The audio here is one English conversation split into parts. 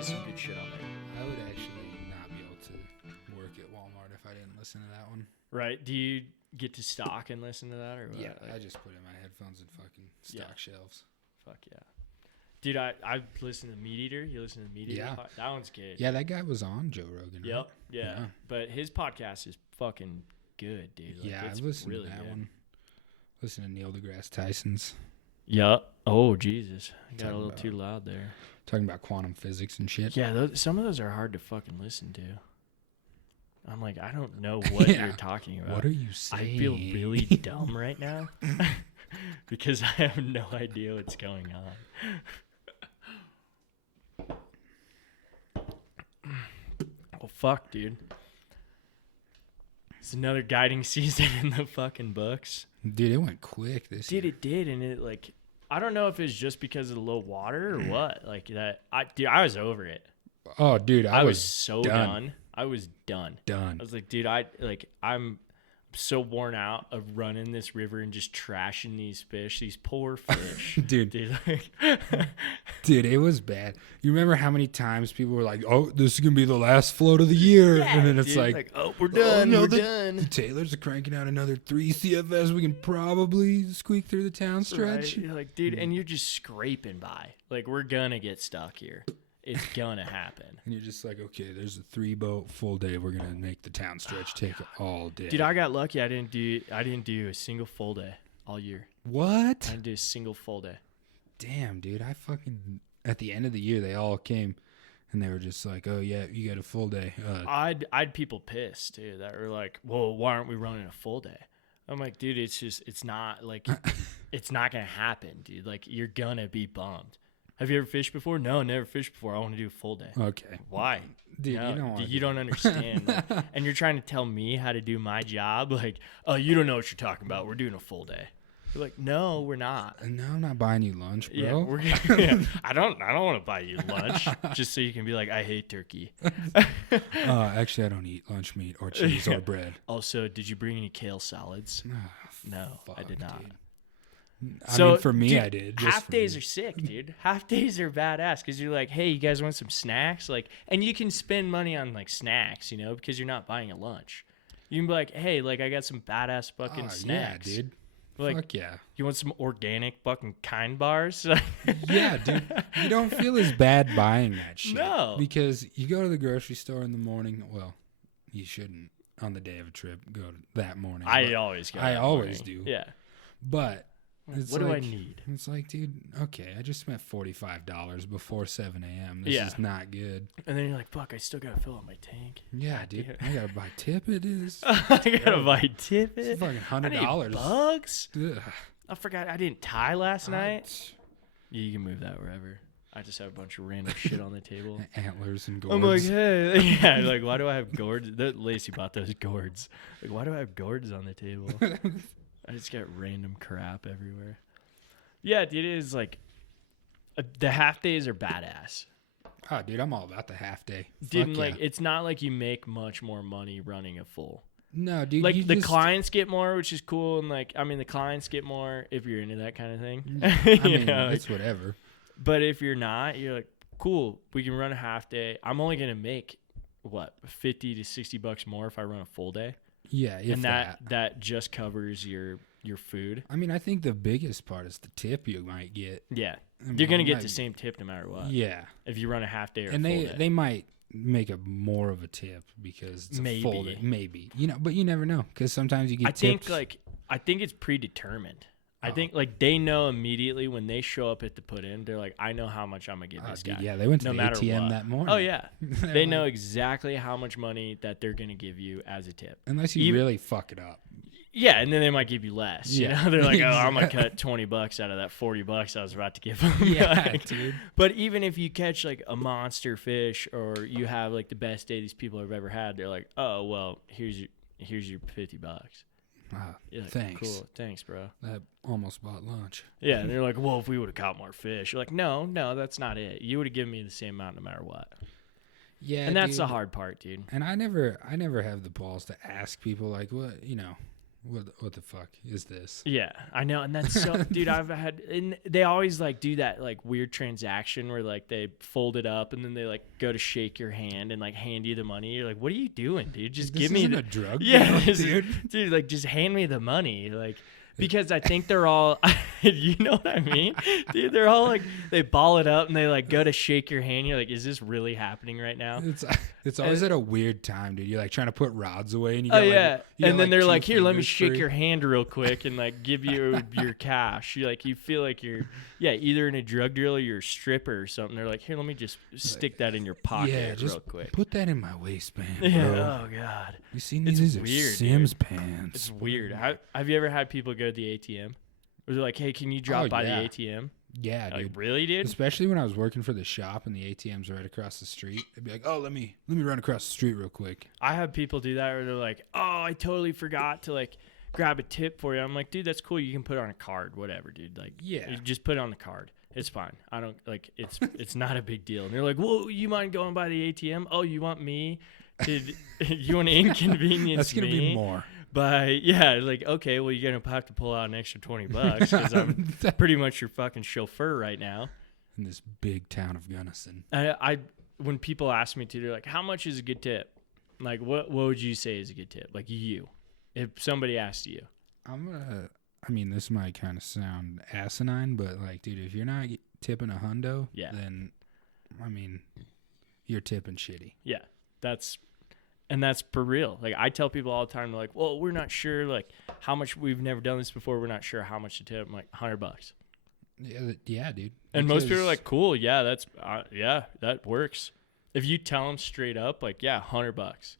is some good shit on there. I would actually not be able to work at Walmart if I didn't listen to that one. Right? Do you get to stock and listen to that, or what? Yeah, I just put in my headphones and fucking stock shelves. Fuck yeah. Dude, I listened to Meat Eater. You listen to Meat Eater? Yeah. That one's good. Yeah, that guy was on Joe Rogan. Yep. Right? Yeah. But his podcast is fucking good, dude. Like, yeah, it's I listened really to that good. one. Listen to Neil deGrasse Tyson's. Yep. Oh, Jesus. I got Talking a little about- too loud there. Talking about quantum physics and shit. Yeah, some of those are hard to fucking listen to. I'm like, I don't know what Yeah. you're talking about. What are you saying? I feel really dumb right now because I have no idea what's going on. Well, fuck, dude. It's another guiding season in the fucking books. Dude, it went quick this year. Dude, it did, and it like, I don't know if it's just because of the low water or what. Like that, I was over it. Oh, dude, I was so done. I was done. Done. I was like, dude, I'm so worn out of running this river and just trashing these fish, these poor fish. Dude, like, dude, it was bad. You remember how many times people were like, "Oh, this is gonna be the last float of the year," yeah, and then it's dude, like, "Oh, we're done. no, we're the done." Taylors are cranking out another 3 CFS. We can probably squeak through the town stretch. Right? You're like, dude, and you're just scraping by. Like, we're gonna get stuck here. It's gonna happen. And you're just like, okay, there's a 3-boat full day. We're gonna make the town stretch take all day. Dude, I got lucky. I didn't do a single full day all year. What? I didn't do a single full day. Damn, dude. I fucking at the end of the year they all came and they were just like, oh yeah, you got a full day. I'd people pissed too that were like, well, why aren't we running a full day? I'm like, dude, it's not like it's not gonna happen, dude. Like, you're gonna be bummed. Have you ever fished before? No, never fished before. I want to do a full day. Okay. Why? Dude, No, you don't understand. Like, and you're trying to tell me how to do my job. Like, oh, you don't know what you're talking about. We're doing a full day. You're like, no, we're not. No, I'm not buying you lunch, bro. Yeah, yeah. I don't want to buy you lunch just so you can be like, I hate turkey. Actually, I don't eat lunch meat or cheese or bread. Also, did you bring any kale salads? No, I did not. Dude. I mean, for me, dude, I did. Half days are sick, dude. Half days are badass because you're like, hey, you guys want some snacks? Like, and you can spend money on like snacks, because you're not buying a lunch. You can be like, hey, like, I got some badass fucking snacks. Yeah, dude. Like, fuck yeah. You want some organic fucking Kind bars? Yeah, dude. You don't feel as bad buying that shit. No. Because you go to the grocery store in the morning. Well, you shouldn't on the day of a trip go that morning. I always go. I that always morning. do. Yeah. But it's What do I like, need? It's like, dude, okay, I just spent $45 before 7 a.m. This is not good. And then you're like, fuck, I still got to fill up my tank. Yeah, dude. I got to buy Tippet. I got to buy Tippet. It's fucking I need $100. bugs. Ugh. I forgot I didn't tie last night. Yeah, you can move that wherever. I just have a bunch of random shit on the table. Antlers and gourds. I'm like, hey. Yeah, like, why do I have gourds? Lacey bought those gourds. Like, why do I have gourds on the table? I just got random crap everywhere. Yeah, dude, it is like, the half days are badass. Oh, dude, I'm all about the half day. Dude, Fuck like, yeah. it's not like you make much more money running a full. No, dude. Like, you the just, clients get more, which is cool. And, like, I mean, the clients get more if you're into that kind of thing. I mean, it's whatever. But if you're not, you're like, cool, we can run a half day. I'm only going to make, what, $50 to $60 more if I run a full day? Yeah, if And that just covers your food. I mean, I think the biggest part is the tip you might get. Yeah. I mean, You're going to you get the might- same tip no matter what. Yeah. If you run a half day or And a full day. they might make a more of a tip because it's a full day. Maybe. But you never know because sometimes you get tips. I think it's predetermined. I think, like, they know immediately when they show up at the put-in, they're like, I know how much I'm going to give this guy. Yeah, they went to no the matter ATM what. that morning. Oh, yeah. They know exactly how much money that they're going to give you as a tip. Unless you really fuck it up. Yeah, and then they might give you less. Yeah. You know, they're like, oh, I'm gonna cut $20 out of that $40 I was about to give them. Yeah, Like, dude. But even if you catch like a monster fish or you have like the best day these people have ever had, they're like, oh well, here's your $50. You're like, Thanks. Cool, thanks, bro. That almost bought lunch. Yeah, and they're like, well, if we would have caught more fish, you're like, no, that's not it. You would have given me the same amount no matter what. Yeah, and that's dude. the hard part, dude. And I never have the balls to ask people like, what, what the fuck is this? Yeah, I know. And that's so, dude, and they always like do that like weird transaction where like they fold it up and then they like go to shake your hand and like hand you the money. You're like, what are you doing, dude? Just give me a drug. Yeah, dude, like just hand me the money. Like, because I think they're all, you know what I mean? Dude, they're all like, they ball it up and they like go to shake your hand. You're like, is this really happening right now? It's always at a weird time, dude. You're like trying to put rods away and you got and then they're like, here, let me shake your hand real quick and like give you your cash. You like, you feel like you're, either in a drug deal or you're a stripper or something. They're like, here, let me just stick that in your pocket real quick. Put that in my waistband, bro. Yeah, oh God. You seen these are weird, Sims pants. It's weird. Have you ever had people go to the ATM? Or they're like, hey, can you drop by the ATM? Yeah, like, dude. Really, dude? Especially when I was working for the shop and the ATM's right across the street. They'd be like, oh, let me run across the street real quick. I have people do that where they're like, oh, I totally forgot to like grab a tip for you. I'm like, dude, that's cool. You can put it on a card, whatever, dude. Like, you just put it on the card. It's fine. I don't like it's not a big deal. And they're like, whoa, you mind going by the ATM? Oh, you want me to you want to inconvenience That's gonna me? be more. But yeah, like, okay, well, you're gonna have to pull out an extra $20 because I'm pretty much your fucking chauffeur right now in this big town of Gunnison. I when people ask me to, they're like, how much is a good tip? Like, what would you say is a good tip? Like, if somebody asked you, I mean, this might kind of sound asinine, but like, dude, if you're not tipping a hundo, then I mean, you're tipping shitty. Yeah, that's for real. Like, I tell people all the time, they're like, well, we're not sure, like, how much, we've never done this before. We're not sure how much to tip. I'm like, $100. Yeah, dude. And most people are like, cool. Yeah, that's, that works. If you tell them straight up, like, yeah, $100.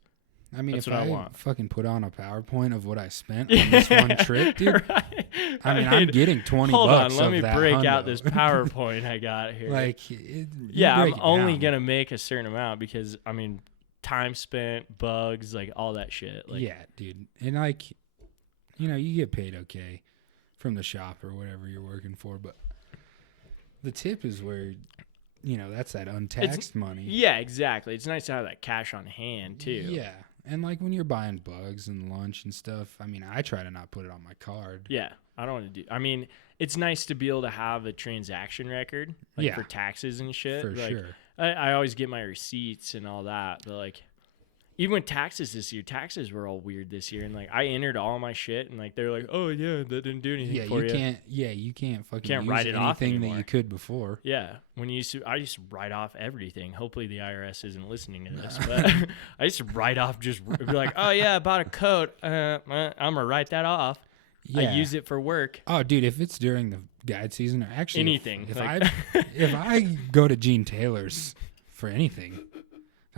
I mean, that's if what I want. Fucking put on a PowerPoint of what I spent on this one trip, dude. Right. I mean, I'm getting $20. Hold on, let me break hundo. out this PowerPoint I got here. Like, I'm only gonna make a certain amount because I mean, time spent, bugs, like all that shit. Like, yeah, dude, and like, you know, you get paid okay from the shop or whatever you're working for, but the tip is where. You know, that's that untaxed money. Yeah, exactly. It's nice to have that cash on hand, too. Yeah. And, like, when you're buying bugs and lunch and stuff, I mean, I try to not put it on my card. Yeah. I don't want to do... I mean, it's nice to be able to have a transaction record, like, for taxes and shit. For like, sure. I always get my receipts and all that, but, like... Even with taxes this year, taxes were all weird this year, and like I entered all my shit, and like they're like, "Oh yeah, that didn't do anything for you." You can't fucking use write it off anything anymore. that you could before. Yeah, I used to write off everything. Hopefully the IRS isn't listening to this, but I used to write off just be like, "Oh yeah, I bought a coat. I'm gonna write that off." Yeah. I use it for work. Oh, dude, if it's during the guide season, or actually anything, if I go to Gene Taylor's for anything.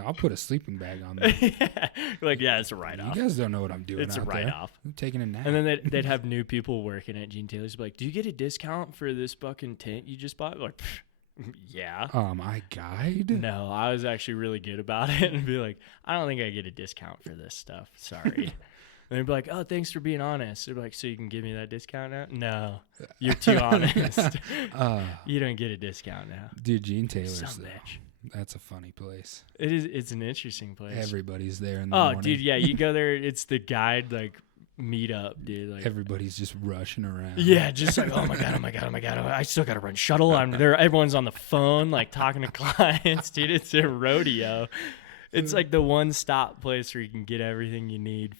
I'll put a sleeping bag on there. It's a write-off. You guys don't know what I'm doing. It's a write-off. I'm taking a nap. And then they'd have new people working at Gene Taylor's. Be like, do you get a discount for this fucking tent you just bought? Like, yeah. My guide? No, I was actually really good about it and be like, I don't think I get a discount for this stuff. Sorry. And they'd be like, oh, thanks for being honest. They'd be like, so you can give me that discount now? No, you're too honest. You don't get a discount now. Dude, Gene Taylor's bitch. That's a funny place. It is. It's an interesting place. Everybody's there in the morning. Dude, yeah. You go there. It's the guide like meet up, dude. Like everybody's just rushing around. Yeah, just like oh my god. I still gotta run shuttle. I'm there. Everyone's on the phone, like talking to clients, dude. It's a rodeo. It's like the one-stop place where you can get everything you need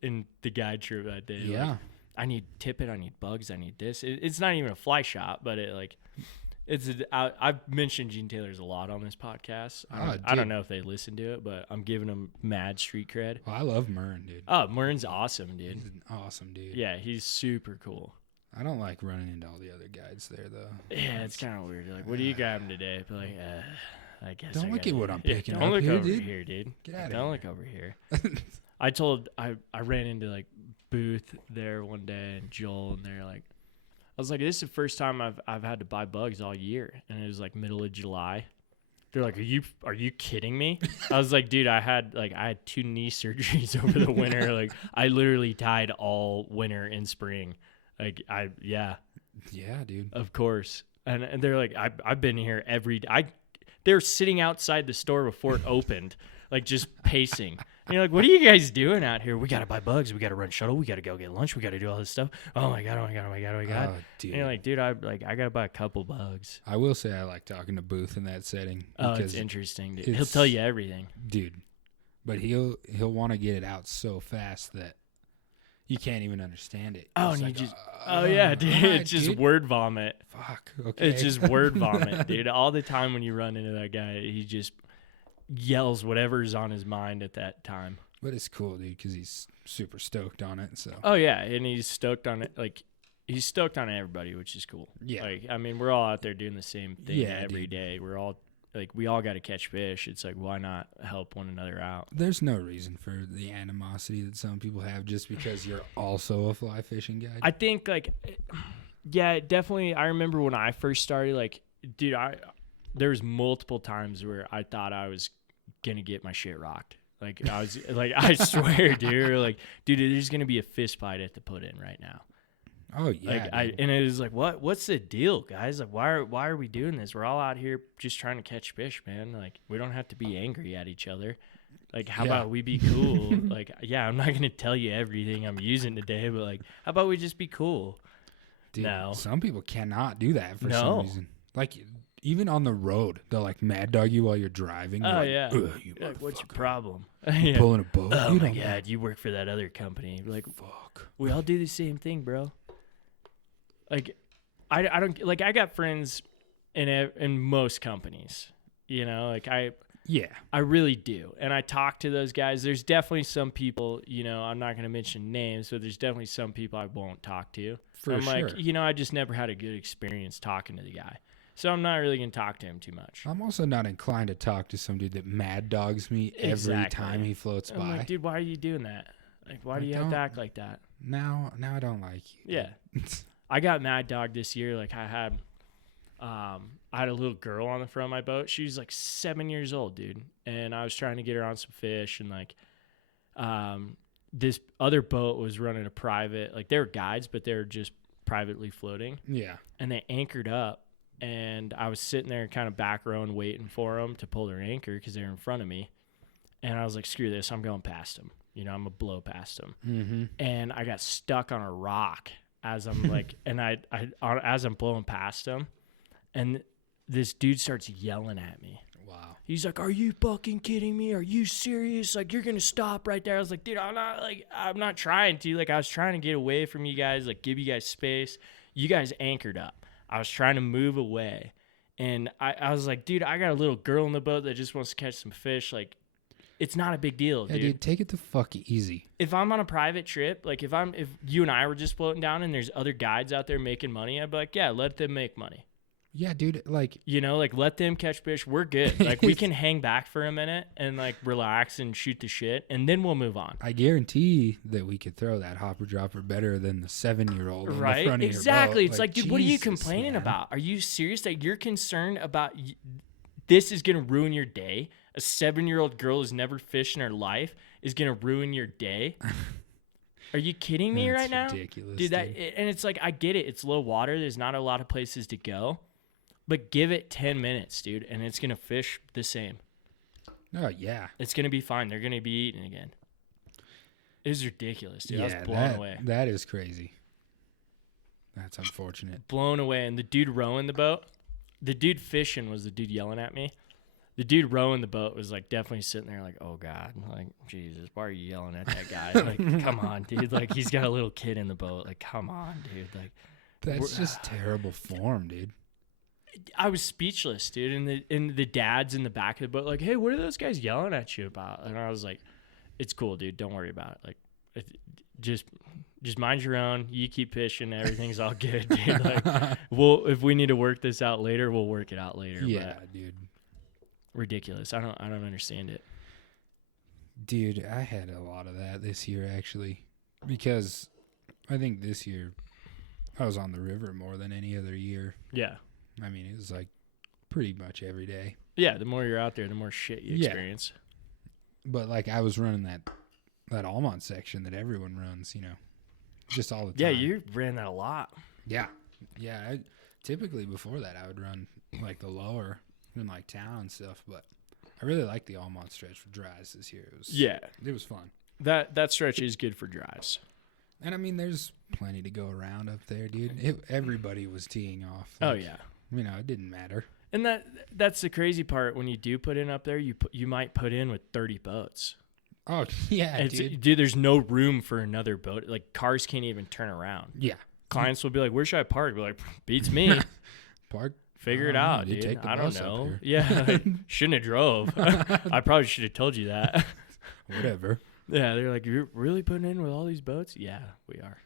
in the guide trip that day. Yeah. Like, I need tippet. I need bugs. I need this. It's not even a fly shop, but it like. I've mentioned Gene Taylor's a lot on this podcast. I don't know if they listen to it, but I'm giving him mad street cred. Well, I love Murren, dude. Oh, Murren's awesome, dude. He's an awesome dude. Yeah, he's super cool. I don't like running into all the other guides there, though. Yeah, it's kind of weird. Like, what are you grabbing today? But like, I guess. Don't look at what I'm picking up. Don't look here, over dude. here, dude. Get out of here. Don't look over here. I ran into like Booth there one day and Joel, and they're like. I was like, this is the first time I've had to buy bugs all year, and it was like middle of July. They're like, are you kidding me? I was like, dude, I had 2 knee surgeries over the winter. Like, I literally died all winter and spring. Like, yeah, dude, of course. And they're like, I've been here every day. They're sitting outside the store before it opened, like just pacing. you're like, what are you guys doing out here? We got to buy bugs. We got to run shuttle. We got to go get lunch. We got to do all this stuff. Oh my God. Oh my God. Oh my God. Oh my God. Oh, dude. And you're like, dude, I got to buy a couple bugs. I will say I like talking to Booth in that setting. Oh, it's interesting, dude. He'll tell you everything. Dude. But he'll want to get it out so fast that you can't even understand it. Oh, it's and like, you just, oh yeah, dude, it's just word vomit. Fuck, okay. It's just word vomit, dude. All the time when you run into that guy, he just yells whatever's on his mind at that time. But it's cool, dude, because he's super stoked on it. So. Oh yeah, and he's stoked on it. Like he's stoked on everybody, which is cool. Yeah. Like I mean, we're all out there doing the same thing every dude. day. We're all like, we all got to catch fish. It's like, why not help one another out? There's no reason for the animosity that some people have just because you're also a fly fishing guy. I think like, yeah, definitely. I remember when I first started, like, dude, there was multiple times where I thought I was gonna get my shit rocked. Like I was like, I swear, dude, like, dude, there's gonna be a fist fight at the put in right now. Oh yeah, like and it was like, what's the deal, guys? Like, why are we doing this? We're all out here just trying to catch fish, man. Like, we don't have to be angry at each other. Like, how about we be cool? Like, yeah, I'm not gonna tell you everything I'm using today, but like, how about we just be cool? Dude, no, some people cannot do that for some reason. Like, even on the road, they'll like mad dog you while you're driving. Oh like, yeah, you like, what's your problem? You pulling a boat? Oh my God, you work for that other company. Like, fuck. We all do the same thing, bro. Like, I don't like. I got friends in most companies. You know, like I really do, and I talk to those guys. There's definitely some people. You know, I'm not going to mention names, but there's definitely some people I won't talk to. I'm sure. like, you know, I just never had a good experience talking to the guy, so I'm not really going to talk to him too much. I'm also not inclined to talk to some dude that mad dogs me every time he floats by. Like, dude, why are you doing that? Like, why do you have to act like that? Now I don't like you. Yeah. I got mad dog this year. Like I had a little girl on the front of my boat. She was like 7 years old, dude. And I was trying to get her on some fish, and like, this other boat was running a private, like they were guides, but they were just privately floating. Yeah. And they anchored up, and I was sitting there kind of back rowing, waiting for them to pull their anchor because they were in front of me. And I was like, screw this. I'm going past them. You know, I'm going to blow past them. Mm-hmm. And I got stuck on a rock as I'm like, and as I'm blowing past him, and this dude starts yelling at me. Wow. He's like, "Are you fucking kidding me? Are you serious? Like, you're gonna stop right there?" I was like, "Dude, I'm not trying to. Like, I was trying to get away from you guys, like, give you guys space. You guys anchored up. I was trying to move away, and I was like, dude, I got a little girl in the boat that just wants to catch some fish. Like, it's not a big deal, dude. Yeah, dude, take it the fuck easy. If I'm on a private trip, like if you and I were just floating down and there's other guides out there making money, I'd be like, yeah, let them make money. Yeah, dude, like, you know, like let them catch fish. We're good. Like we can hang back for a minute and like relax and shoot the shit, and then we'll move on. I guarantee that we could throw that hopper dropper better than the 7-year-old in the front of exactly. Your boat. It's like, dude, what are you complaining about? Are you serious that you're concerned about this is gonna ruin your day? A 7-year-old girl who's never fished in her life is gonna ruin your day? Are you kidding me right now? Ridiculous, dude. And it's like, I get it. It's low water. There's not a lot of places to go. But give it 10 minutes, dude, and it's going to fish the same. Oh, yeah. It's going to be fine. They're going to be eating again. It was ridiculous, dude. Yeah, I was blown away. That is crazy. That's unfortunate. Blown away. And the dude rowing the boat, the dude fishing was the dude yelling at me. The dude rowing the boat was like definitely sitting there like, oh, God. Like, Jesus, why are you yelling at that guy? Like, come on, dude. Like, he's got a little kid in the boat. Like, come on, dude. Like, that's just terrible form, dude. I was speechless, dude. And the dads in the back of the boat, like, hey, what are those guys yelling at you about? And I was like, it's cool, dude. Don't worry about it. Like, just mind your own. You keep fishing. Everything's all good, dude. Like, if we need to work this out later, we'll work it out later. Yeah, dude. Ridiculous. I don't understand it. Dude, I had a lot of that this year actually, because I think this year I was on the river more than any other year. Yeah. I mean, it was like pretty much every day. Yeah, the more you're out there, the more shit you experience. But like I was running that Almont section that everyone runs, you know, just all the time. Yeah, you ran that a lot. Yeah. Yeah. Typically before that I would run like the lower in like town and stuff, but I really like the Almont stretch for dries this year. It was fun. That stretch is good for drives. And I mean, there's plenty to go around up there, dude. Everybody was teeing off. Oh yeah. You know, it didn't matter. And that's the crazy part. When you do put in up there, you might put in with 30 boats. Oh yeah, dude. There's no room for another boat. Like cars can't even turn around. Yeah. Clients will be like, "Where should I park?" Be like, "Beats me." Park. Figure it out, dude. Take the I don't bus up know. here. Yeah, like, shouldn't have drove. I probably should have told you that. Whatever. Yeah, they're like, "You're really putting in with all these boats?" Yeah, we are.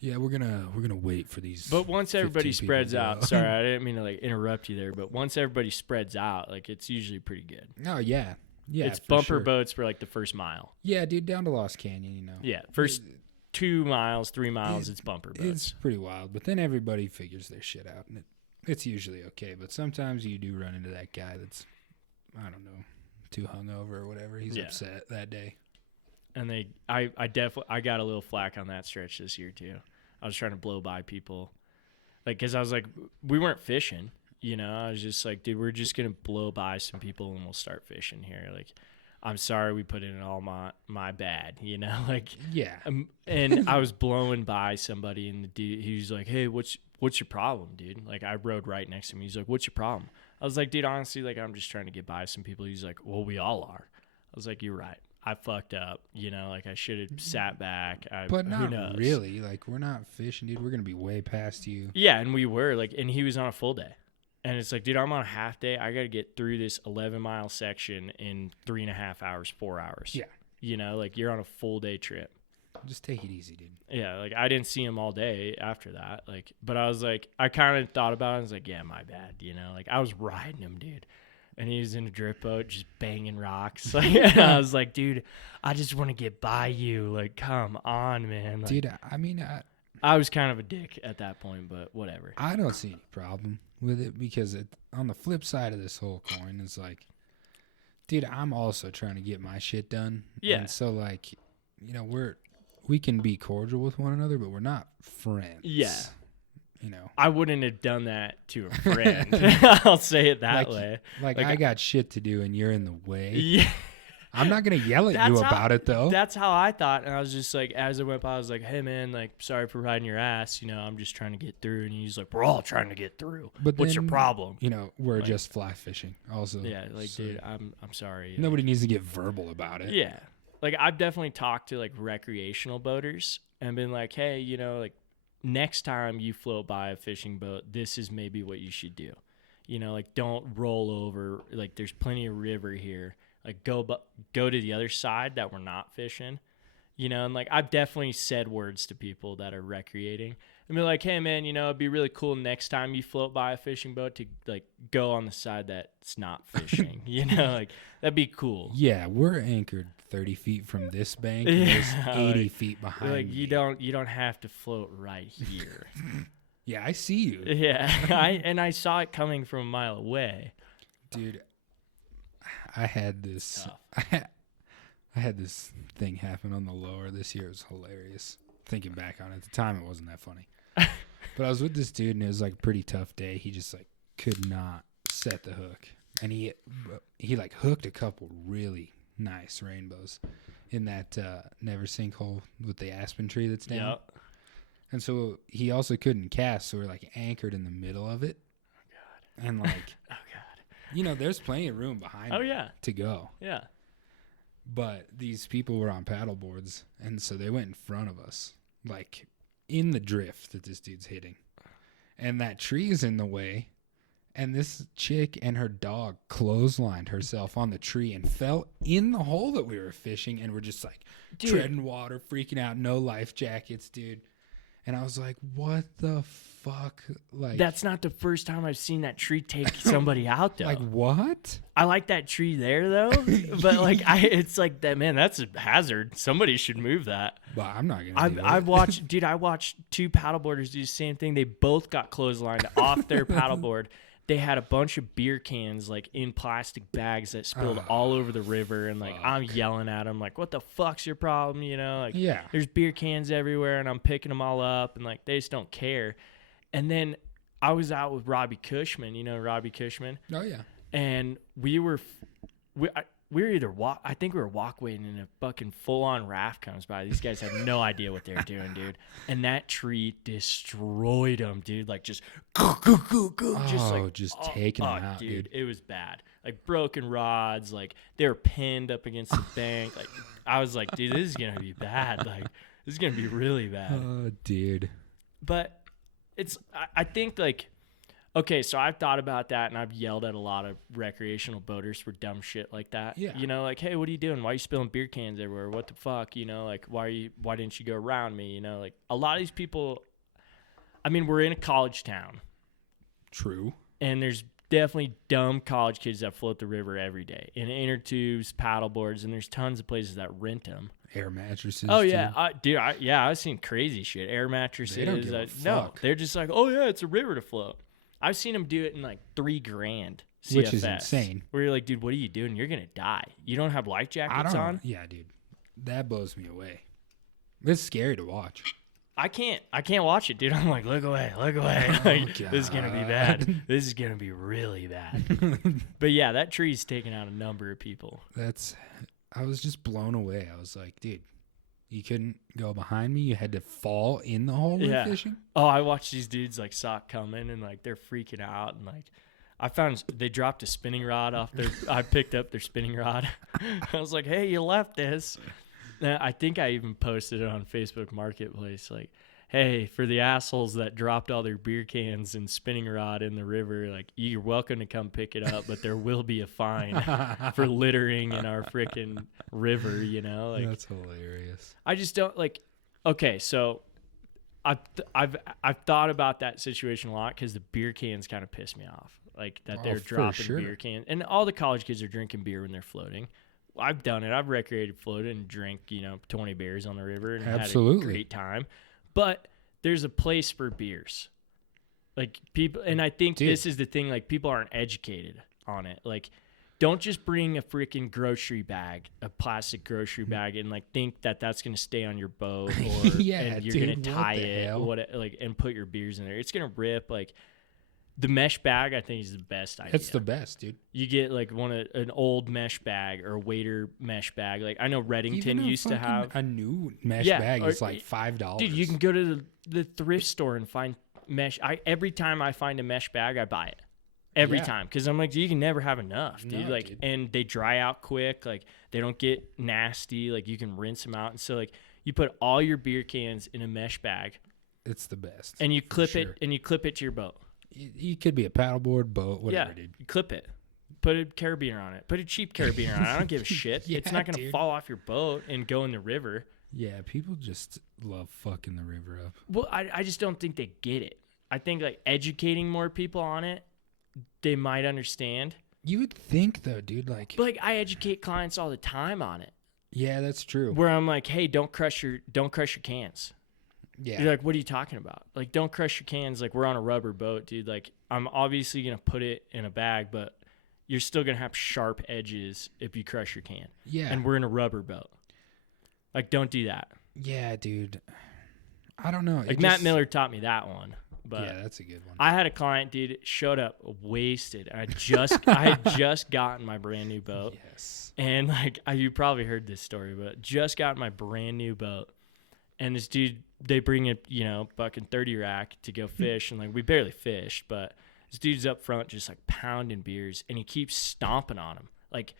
Yeah, we're gonna wait for these. But once everybody 15 spreads people to out, go. sorry, I didn't mean to like interrupt you there. But once everybody spreads out, like it's usually pretty good. Oh yeah, yeah. It's for bumper sure. boats for like the first mile. Yeah, dude, down to Lost Canyon, you know. Yeah, first 2 miles, 3 miles, it's bumper boats. It's pretty wild, but then everybody figures their shit out, and it's usually okay. But sometimes you do run into that guy that's, I don't know, too hungover or whatever. He's upset that day. And I got a little flack on that stretch this year too. I was trying to blow by people, like, cause I was like, we weren't fishing, you know. I was just like, dude, we're just gonna blow by some people and we'll start fishing here. Like, I'm sorry we put in all my bad, you know. Like, Yeah. And I was blowing by somebody, and the dude, he was like, "Hey, what's your problem, dude?" Like, I rode right next to him. He's like, "What's your problem?" I was like, "Dude, honestly, like, I'm just trying to get by some people." He's like, "Well, we all are." I was like, "You're right. I fucked up. You know, like I should have sat back." But who not knows? really. Like, we're not fishing, dude. We're gonna be way past you. Yeah, and we were like, and he was on a full day, and it's like, dude, I'm on a half day. I got to get through this 11-mile section in 3.5 hours, 4 hours. Yeah. You know, like you're on a full day trip. Just take it easy, dude. Yeah, like I didn't see him all day after that. Like, but I was like, I kind of thought about it. I was like, yeah, my bad. You know, like I was riding him, dude, and he was in a drift boat just banging rocks. Like, and I was like, dude, I just want to get by you. Like, come on, man. Like, Dude, I mean, I was kind of a dick at that point, but whatever. I don't see any problem with it because on the flip side of this whole coin is like, dude, I'm also trying to get my shit done. Yeah. And so, like, you know, we can be cordial with one another, but we're not friends. Yeah. You know, I wouldn't have done that to a friend. I'll say it that way. Like I got shit to do and you're in the way. Yeah. I'm not going to yell at you about it, though. That's how I thought. And I was just like, as I went by, I was like, hey, man, like, sorry for riding your ass. You know, I'm just trying to get through. And he's like, we're all trying to get through. But what's then, your problem? You know, we're Like, just fly fishing also. Yeah, like, so dude, I'm sorry. nobody needs to get verbal about it. Yeah. Like, I've definitely talked to, like, recreational boaters and been like, hey, you know, like, next time you float by a fishing boat, this is maybe what you should do. You know, like, don't roll over. Like, there's plenty of river here. Like, go to the other side that we're not fishing. You know, and, like, I've definitely said words to people that are recreating. And be like, hey, man, you know, it'd be really cool next time you float by a fishing boat to, like, go on the side that's not fishing. You know, like, that'd be cool. Yeah, we're anchored 30 feet from this bank and there's 80 like, feet behind like me. you don't have to float right here. Yeah, I see you. Yeah, I saw it coming from a mile away. Dude, I had this Tough. I had this thing happen on the lower this year. It was hilarious. Thinking back on it, at the time it wasn't that funny. But I was with this dude and it was like a pretty tough day. He just like could not set the hook. And he like hooked a couple really nice rainbows in that never sink hole with the aspen tree that's down. Yep. And so he also couldn't cast, so we're like anchored in the middle of it. Oh god. And like Oh god. you know, there's plenty of room behind Oh me yeah. to go. Yeah. But these people were on paddle boards, and so they went in front of us, like in the drift that this dude's hitting. And that tree is in the way, and this chick and her dog clotheslined herself on the tree and fell in the hole that we were fishing, and we're just like treading water, freaking out, no life jackets, dude. And I was like, what the fuck? Like, That's not the first time I've seen that tree take somebody out though. like what? I like that tree there though, but like it's like that, man, that's a hazard. Somebody should move that. But I'm not gonna. I watched two paddleboarders do the same thing. They both got clotheslined off their paddleboard. They had a bunch of beer cans like in plastic bags that spilled all over the river, and like I'm yelling at them like, "What the fuck's your problem?" You know, like Yeah. there's beer cans everywhere, and I'm picking them all up, and like they just don't care. And then I was out with Robbie Cushman, you know Robbie Cushman, Oh yeah. and we were we were either I think we were walkwaying and a fucking full-on raft comes by. These guys had no idea what they were doing, dude. And that tree destroyed them, dude. Like just taking them out, dude. It was bad. Like broken rods, like they were pinned up against the bank. Like I was like, dude, this is gonna be bad. Like this is gonna be really bad. Oh, dude. But I think like, okay, so I've thought about that and I've yelled at a lot of recreational boaters for dumb shit like that. Yeah. You know, like, hey, what are you doing? Why are you spilling beer cans everywhere? What the fuck? You know, like, why didn't you go around me? You know, like a lot of these people, I mean, we're in a college town. True. And there's definitely dumb college kids that float the river every day in inner tubes, paddle boards, and there's tons of places that rent them. Air mattresses. Oh yeah, I've seen crazy shit. Air mattresses. They don't give a No, fuck. they're just like, oh yeah, it's a river to float. I've seen them do it in like $3,000 CFS, which is insane. Where you're like, dude, what are you doing? You're gonna die. You don't have life jackets on. Yeah, dude, that blows me away. It's scary to watch. I can't watch it, dude. I'm like, look away. Like, this is gonna be bad. This is gonna be really bad. But yeah, that tree's taking out a number of people. I was just blown away. I was like, dude, you couldn't go behind me. You had to fall in the hole when fishing. Oh, I watched these dudes like saw it coming and like they're freaking out and like I found they dropped a spinning rod off their. I picked up their spinning rod. I was like, hey, you left this. I think I even posted it on Facebook Marketplace. Like, hey, for the assholes that dropped all their beer cans and spinning rod in the river, like, you're welcome to come pick it up, but there will be a fine for littering in our freaking river, you know? Like, that's hilarious. I just don't, like, okay, so I've thought about that situation a lot because the beer cans kind of piss me off. Like, that they're dropping beer cans. And all the college kids are drinking beer when they're floating. I've done it. I've recreated floated and drank, 20 beers on the river and had a great time. But there's a place for beers. Like people, and I think this is the thing, like people aren't educated on it. Like don't just bring a freaking grocery bag, a plastic grocery bag and like think that that's going to stay on your boat or and you're going to tie it and put your beers in there. It's going to rip. Like the mesh bag, I think, is the best idea. It's the best, dude. You get like an old mesh bag or a waiter mesh bag. Like I know Reddington used to have a new mesh bag is like $5. Dude, you can go to the thrift store and find mesh. Every time I find a mesh bag, I buy it. Every time, because I'm like, you can never have enough, dude. Dude. And they dry out quick. Like they don't get nasty. Like you can rinse them out. And so like you put all your beer cans in a mesh bag. It's the best. And you clip it to your boat. You could be a paddleboard, boat, whatever, dude. You clip it. Put a carabiner on it. Put a cheap carabiner on it. I don't give a shit. It's not going to fall off your boat and go in the river. Yeah, people just love fucking the river up. Well, I just don't think they get it. I think like educating more people on it, they might understand. You would think though, dude, like... But like I educate clients all the time on it. Yeah, that's true. Where I'm like, hey, don't crush your cans. Yeah. You're like, what are you talking about? Like, don't crush your cans. Like, we're on a rubber boat, dude. Like, I'm obviously going to put it in a bag, but you're still going to have sharp edges if you crush your can. Yeah. And we're in a rubber boat. Like, don't do that. Yeah, dude. I don't know. Like, Matt Miller taught me that one. But yeah, that's a good one. I had a client, dude, showed up wasted. I had just gotten my brand new boat. Yes. And, like, you probably heard this story, but just got my brand new boat. And this dude, they bring a, fucking 30 rack to go fish. And, like, we barely fished. But this dude's up front just, like, pounding beers. And he keeps stomping on them. Like,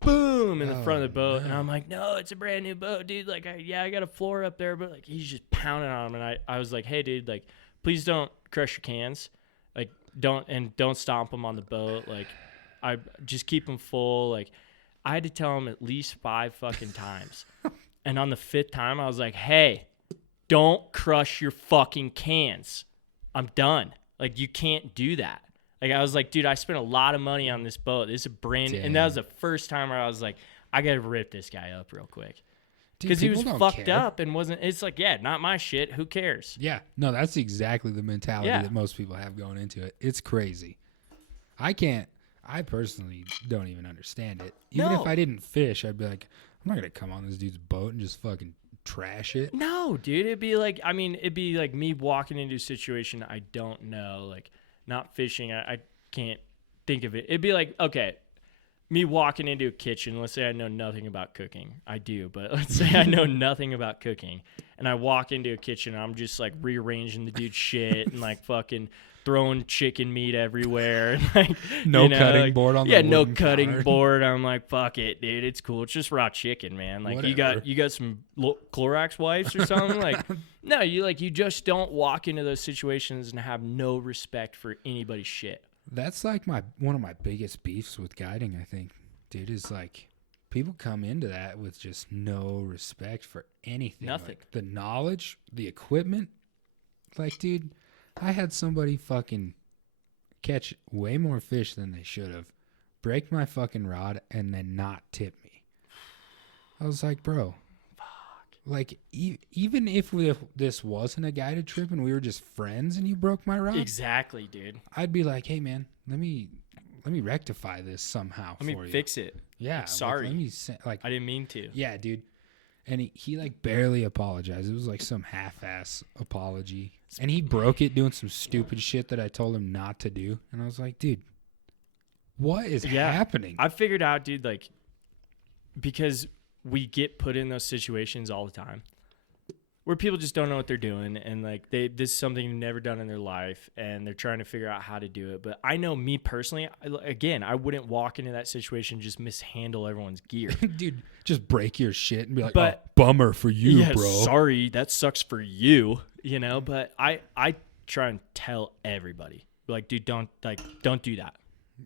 boom, in the front of the boat. No. And I'm like, no, it's a brand new boat, dude. Like, I got a floor up there. But, like, he's just pounding on them. And I was like, hey, dude, like, please don't crush your cans. Like, don't stomp them on the boat. Like, I just keep them full. Like, I had to tell him at least 5 fucking times. And on the 5th time, I was like, hey, don't crush your fucking cans. I'm done. Like, you can't do that. Like, I was like, dude, I spent a lot of money on this boat. This is a brand new. And that was the first time where I was like, I got to rip this guy up real quick. Because he was fucked up and wasn't, it's like, yeah, not my shit. Who cares? Yeah. No, that's exactly the mentality that most people have going into it. It's crazy. I personally don't even understand it. Even if I didn't fish, I'd be like, I'm not going to come on this dude's boat and just fucking trash it. No, dude. It'd be like me walking into a situation I don't know, like not fishing. I can't think of it. It'd be like, okay, me walking into a kitchen, let's say I know nothing about cooking. I do, but let's say I know nothing about cooking. And I walk into a kitchen and I'm just like rearranging the dude's shit and like fucking throwing chicken meat everywhere. And like No cutting board on the no wooden cutting counter. board. I'm like, fuck it, dude. It's cool. It's just raw chicken, man. Like Whatever. you got some Clorox wipes or something? Like no, you just don't walk into those situations and have no respect for anybody's shit. That's like one of my biggest beefs with guiding, I think, dude, is like people come into that with just no respect for anything. Nothing. Like, the knowledge, the equipment. Like, dude, I had somebody fucking catch way more fish than they should have, break my fucking rod, and then not tip me. I was like, bro. Like, even if this wasn't a guided trip and we were just friends and you broke my rod, Exactly, dude. I'd be like, hey, man, let me rectify this somehow Let me for you. fix it. Yeah. Like, sorry. Like, I didn't mean to. yeah, dude. And he like barely apologized. It was like some half-ass apology. And he broke it doing some stupid shit that I told him not to do. And I was like, dude, what is happening? I figured out, dude, like, because we get put in those situations all the time where people just don't know what they're doing. And like this is something they've never done in their life and they're trying to figure out how to do it. But I know me personally, again, I wouldn't walk into that situation and just mishandle everyone's gear. Dude, just break your shit and be like, But- oh, bummer for you, yeah, bro. sorry, that sucks for you, but I try and tell everybody, like, dude, don't do that.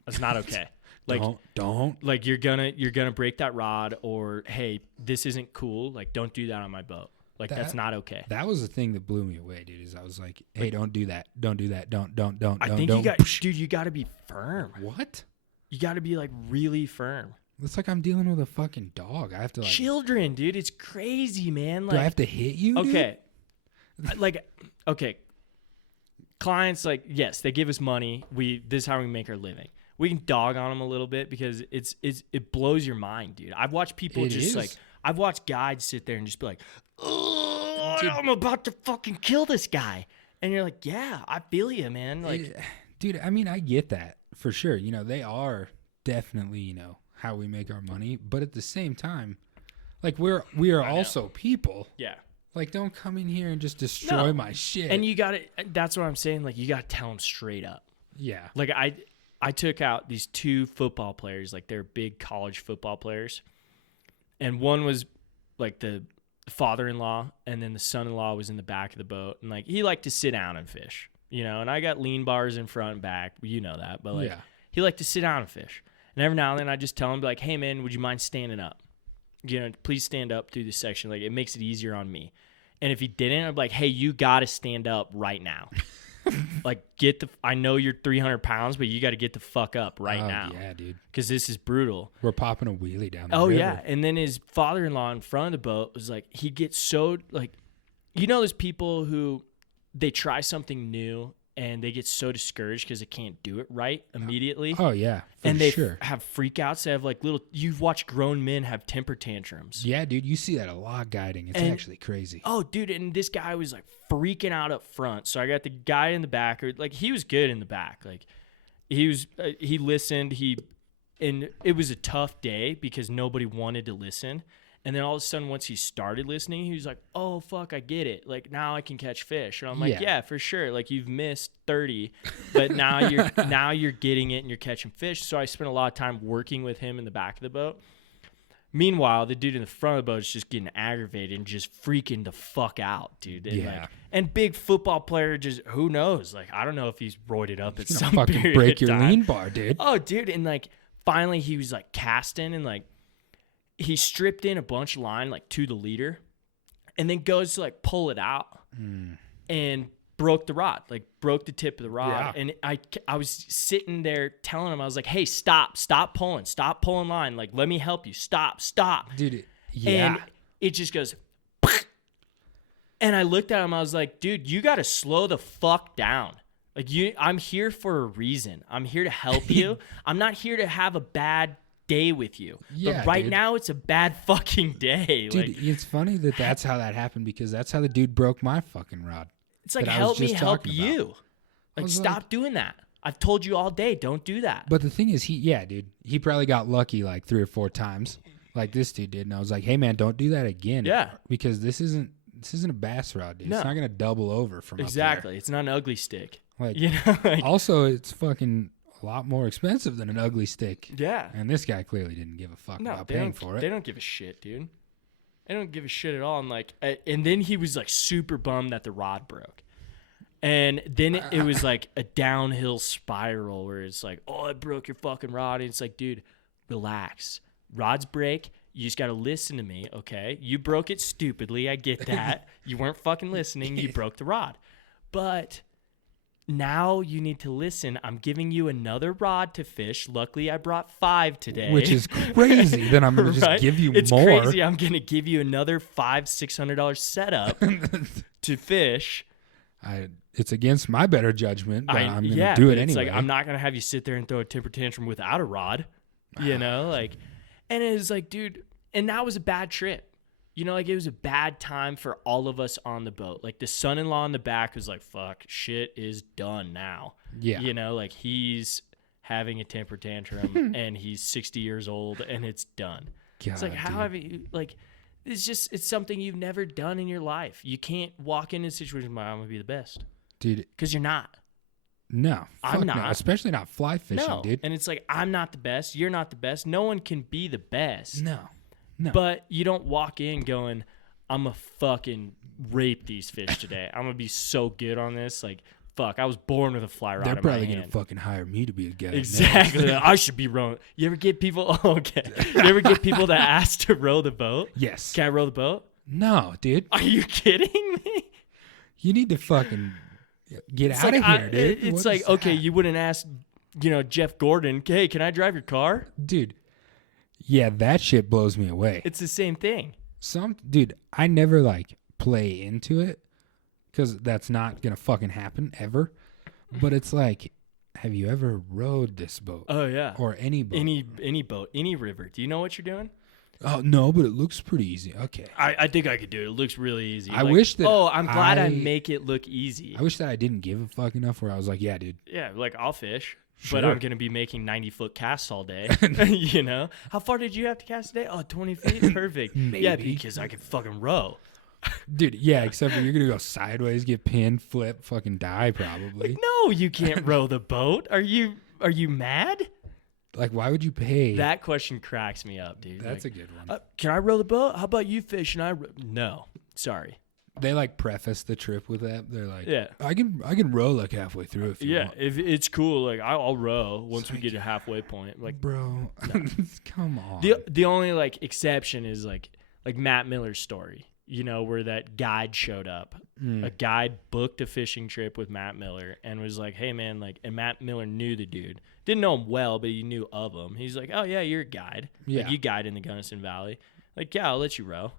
That's not okay. Like, don't. Like you're gonna break that rod, or hey, this isn't cool. Like, don't do that on my boat. Like that's not okay. That was the thing that blew me away, dude. Is I was like, hey, don't do that. Don't do that. Don't. I think don't. you got to be firm. What? You got to be like really firm. It's like I'm dealing with a fucking dog. I have to like. Children, dude, it's crazy, man. Like, Do I have to hit you? okay, okay. Clients, like, yes, they give us money. This is how we make our living. We can dog on them a little bit because it blows your mind, dude. I've watched people I've watched guides sit there and just be like, oh, I'm about to fucking kill this guy. And you're like, yeah, I feel you, man. Like, dude, I mean, I get that for sure. They are definitely, how we make our money. But at the same time, like we are also people. yeah. Like, don't come in here and just destroy my shit. And you got to, that's what I'm saying. Like, you got to tell them straight up. Yeah. Like, I took out these two football players, like they're big college football players. And one was like the father-in-law, and then the son-in-law was in the back of the boat. And like, he liked to sit down and fish, and I got lean bars in front and back. You know that. But like, he liked to sit down and fish. And every now and then I just tell him, like, hey man, would you mind standing up? Please stand up through this section. Like, it makes it easier on me. And if he didn't, I'd be like, hey, you got to stand up right now. Like, I know you're 300 pounds, but you got to get the fuck up right now. Yeah, dude. Because this is brutal. We're popping a wheelie down the river. Oh, yeah. And then his father-in-law in front of the boat was like, he gets so, like, there's people who, they try something new and they get so discouraged because they can't do it right immediately. Oh, yeah. And they sure. have freakouts. They have like you've watched grown men have temper tantrums. Yeah, dude. You see that a lot guiding. It's actually crazy. Oh, dude. And this guy was like freaking out up front. So I got the guy in the back, or like, he was good in the back. Like, he listened. And it was a tough day because nobody wanted to listen. And then all of a sudden, once he started listening, he was like, oh, fuck, I get it. Like, now I can catch fish. And I'm like, yeah, for sure. Like, you've missed 30, but now you're getting it and you're catching fish. So I spent a lot of time working with him in the back of the boat. Meanwhile, the dude in the front of the boat is just getting aggravated and just freaking the fuck out, dude. And and big football player, just, who knows? Like, I don't know if he's roided up at some fucking period break of your time. lean bar, dude. Oh, dude. And like, finally he was like casting, and like, he stripped in a bunch of line like to the leader, and then goes to like pull it out and broke the rod, like broke the tip of the rod. And I was sitting there telling him, I was like, hey, stop pulling line. Like, let me help you. Stop. Dude, And it just goes, and I looked at him, I was like, dude, you got to slow the fuck down. Like, I'm here for a reason. I'm here to help you. I'm not here to have a bad day with you. Yeah, but right dude. now it's a bad fucking day. Dude, like, it's funny that's how that happened, because that's how the dude broke my fucking rod. it's like, that I was help me just help talking you. about. Like, was stop like- doing that. I've told you all day, don't do that. But the thing is, he probably got lucky like 3 or 4 times, like this dude did. And I was like, hey man, don't do that again. Yeah. Because this isn't a bass rod, dude. No. It's not gonna double over from Exactly. It's not an ugly stick. Like, like, also, it's fucking a lot more expensive than an ugly stick. Yeah. And this guy clearly didn't give a fuck about paying for it. They don't give a shit, dude. They don't give a shit at all. And like, and then he was like super bummed that the rod broke. And then it was like a downhill spiral where it's like, oh, I broke your fucking rod. And it's like, dude, relax. Rods break. You just got to listen to me, okay? You broke it stupidly. I get that. You weren't fucking listening. You broke the rod. But now you need to listen. I'm giving you another rod to fish. Luckily, I brought 5 today. Which is crazy. Then I'm going to just give you it's more. It's crazy. I'm going to give you another $500-$600 setup to fish. It's against my better judgment, but I'm going to do it anyway. It's like, I'm not going to have you sit there and throw a temper tantrum without a rod, you know? Like, and it was like, dude, and that was a bad trip. You know, like, it was a bad time for all of us on the boat. Like, the son-in-law in the back was like, fuck, shit is done now. Yeah. You know, like, he's having a temper tantrum and he's 60 years old and it's done. God, it's like, how have you, like, it's something you've never done in your life. You can't walk into a situation where I'm going to be the best. Dude. Because you're not. No. I'm not. No, especially not fly fishing, dude. And it's like, I'm not the best. You're not the best. No one can be the best. No. But you don't walk in going, I'm going to fucking rape these fish today. I'm going to be so good on this. Like, fuck, I was born with a fly rod in my hand. They're probably going to fucking hire me to be a guy. Exactly. I should be rowing. You ever get people, You ever get people that ask to row the boat? Yes. Can I row the boat? No, dude. Are you kidding me? You need to fucking get out of here, dude. It's like, okay, you wouldn't ask, Jeff Gordon, hey, can I drive your car? Dude. Yeah, that shit blows me away. It's the same thing. Dude, I never like play into it because that's not gonna fucking happen ever. But it's like, have you ever rowed this boat? Oh yeah, or any boat, any boat, any river. Do you know what you're doing? Oh no, but it looks pretty easy. Okay, I think I could do it. It looks really easy. I wish that. Oh, I'm glad I make it look easy. I wish that I didn't give a fuck enough where I was like, yeah, dude. Yeah, like I'll fish. Sure. But I'm going to be making 90-foot casts all day, How far did you have to cast today? Oh, 20 feet? Perfect. Maybe. Yeah, because I can fucking row. Dude, yeah, except for you're going to go sideways, get pinned, flip, fucking die probably. Like, no, you can't row the boat. Are you mad? Like, why would you pay? That question cracks me up, dude. That's a good one. Can I row the boat? How about you fish and I row? No, sorry. They like preface the trip with that. They're like, yeah, I can row like halfway through if you want. If it's cool, like I'll row once we get a halfway point. Like, bro, no. Come on. The only like exception is like Matt Miller's story, where that guide showed up. A guide booked a fishing trip with Matt Miller and was like, hey man, like, and Matt Miller knew the dude. Didn't know him well, but he knew of him. He's like, oh yeah, you're a guide. Yeah. Like, you guide in the Gunnison Valley. Like, yeah, I'll let you row.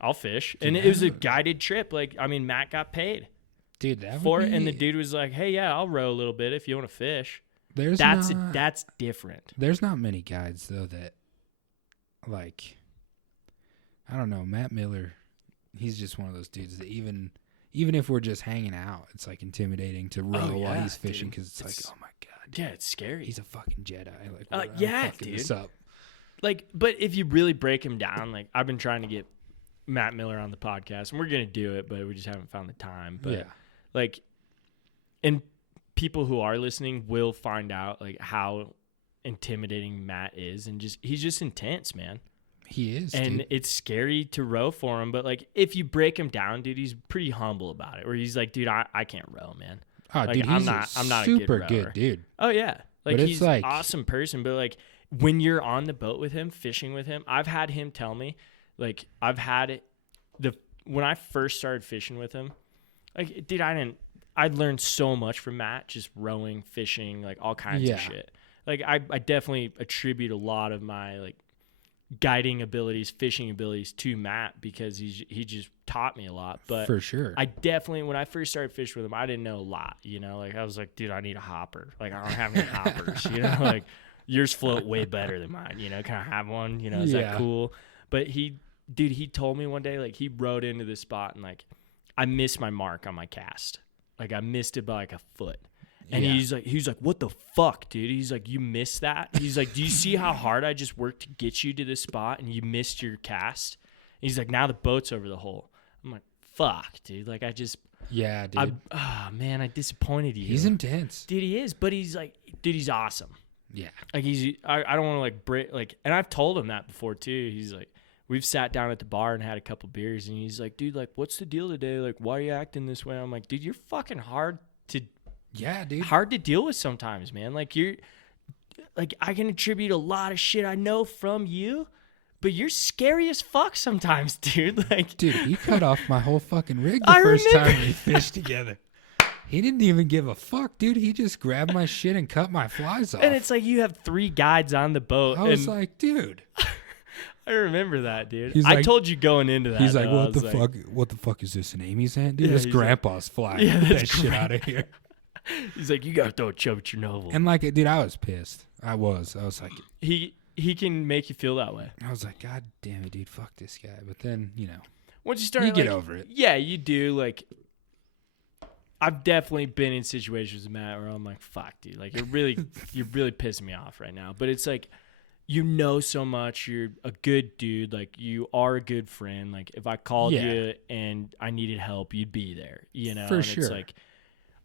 I'll fish. And it was a guided trip. Like, I mean, Matt got paid. Dude, that for it. And the dude was like, hey, yeah, I'll row a little bit if you want to fish. That's different. There's not many guides, though, that, like, I don't know, Matt Miller, he's just one of those dudes that even if we're just hanging out, it's, like, intimidating to row while he's fishing because it's like, oh, my God. Yeah, it's scary. He's a fucking Jedi. Like, yeah, dude. This up. Like, but if you really break him down, like, I've been trying to get Matt Miller on the podcast, and we're going to do it, but we just haven't found the time. But, like, and people who are listening will find out, like, how intimidating Matt is, and he's just intense, man. He is, and dude. It's scary to row for him, but, like, if you break him down, dude, he's pretty humble about it, where he's like, dude, I can't row, man. Oh, like, dude, I'm not a super good dude. Oh, yeah. Like, but he's an awesome person, but, like, when you're on the boat with him, fishing with him, I've had him tell me, like, when I first started fishing with him, like, dude, I'd learned so much from Matt, just rowing, fishing, like, all kinds of shit. Like, I definitely attribute a lot of my, like, guiding abilities, fishing abilities to Matt because he just taught me a lot. But for sure, I definitely, when I first started fishing with him, I didn't know a lot, Like, I was like, dude, I need a hopper. Like, I don't have any hoppers, Like, yours float way better than mine, Can I have one? Is that cool? But he told me one day, like, he rode into this spot and, like, I missed my mark on my cast. Like, I missed it by, like, a foot. And he's like, what the fuck, dude? He's like, you missed that? He's like, do you see how hard I just worked to get you to this spot and you missed your cast? And he's like, now the boat's over the hole. I'm like, fuck, dude. Like, yeah, dude. Man, I disappointed you. He's intense. Dude, he is, but he's like, dude, he's awesome. Yeah. Like, I don't want to like break, like, and I've told him that before too. He's like, we've sat down at the bar and had a couple beers and he's like, dude, like, what's the deal today? Like, why are you acting this way? I'm like, dude, you're fucking hard to deal with sometimes, man. Like, I can attribute a lot of shit I know from you, but you're scary as fuck sometimes, dude. Like, dude, he cut off my whole fucking rig the first time we fished together. He didn't even give a fuck, dude. He just grabbed my shit and cut my flies off. And it's like you have 3 guides on the boat. I was like, dude. I remember that, dude. He's I like, told you going into that. He's like, though, what the fuck is this, an Amy's hand? Dude, Yeah, this he's grandpa's fly. Yeah, Get that that's shit out of here. He's like, you gotta throw a chub at your novel. And like, dude, I was pissed. I was like, he can make you feel that way. I was like, God damn it, dude, fuck this guy. But then, once you start, you get over it. Yeah, you do. Like, I've definitely been in situations with Matt where I'm like, fuck, dude. Like, you're really pissing me off right now. But it's like, you know so much. You're a good dude. Like, you are a good friend. Like, if I called you and I needed help, you'd be there. For and sure. It's like,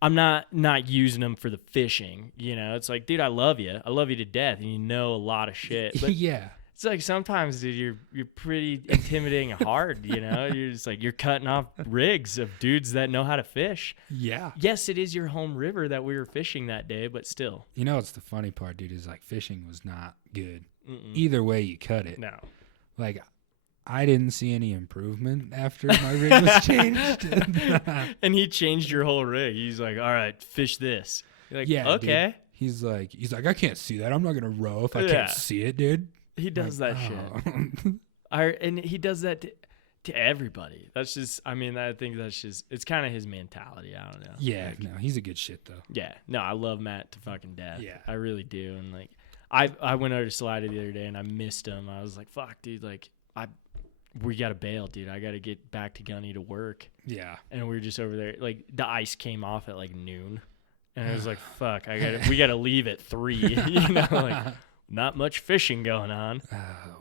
I'm not using them for the fishing. It's like, dude, I love you. I love you to death, and you know a lot of shit. But yeah. It's like sometimes, dude, you're pretty intimidating and hard. You're just like, you're cutting off rigs of dudes that know how to fish. Yeah. Yes, it is your home river that we were fishing that day, but still. What's the funny part, dude, is like fishing was not good. Mm-mm. Either way you cut it. No. Like, I didn't see any improvement after my rig was changed. And he changed your whole rig. He's like, all right, fish this. You're like, yeah, okay. Dude. He's like, I can't see that. I'm not gonna row if I can't see it, dude. He does that shit. And he does that to everybody. That's just, I think that's just, it's kind of his mentality. I don't know. Yeah, no, he's a good shit though. Yeah, no, I love Matt to fucking death. Yeah, I really do. And like, I went over to Salida the other day and I missed him. I was like, fuck, dude. Like, we gotta bail, dude. I gotta get back to Gunny to work. Yeah, and we were just over there. Like, the ice came off at like noon, and I was like, fuck, we gotta leave at 3. Like. Not much fishing going on.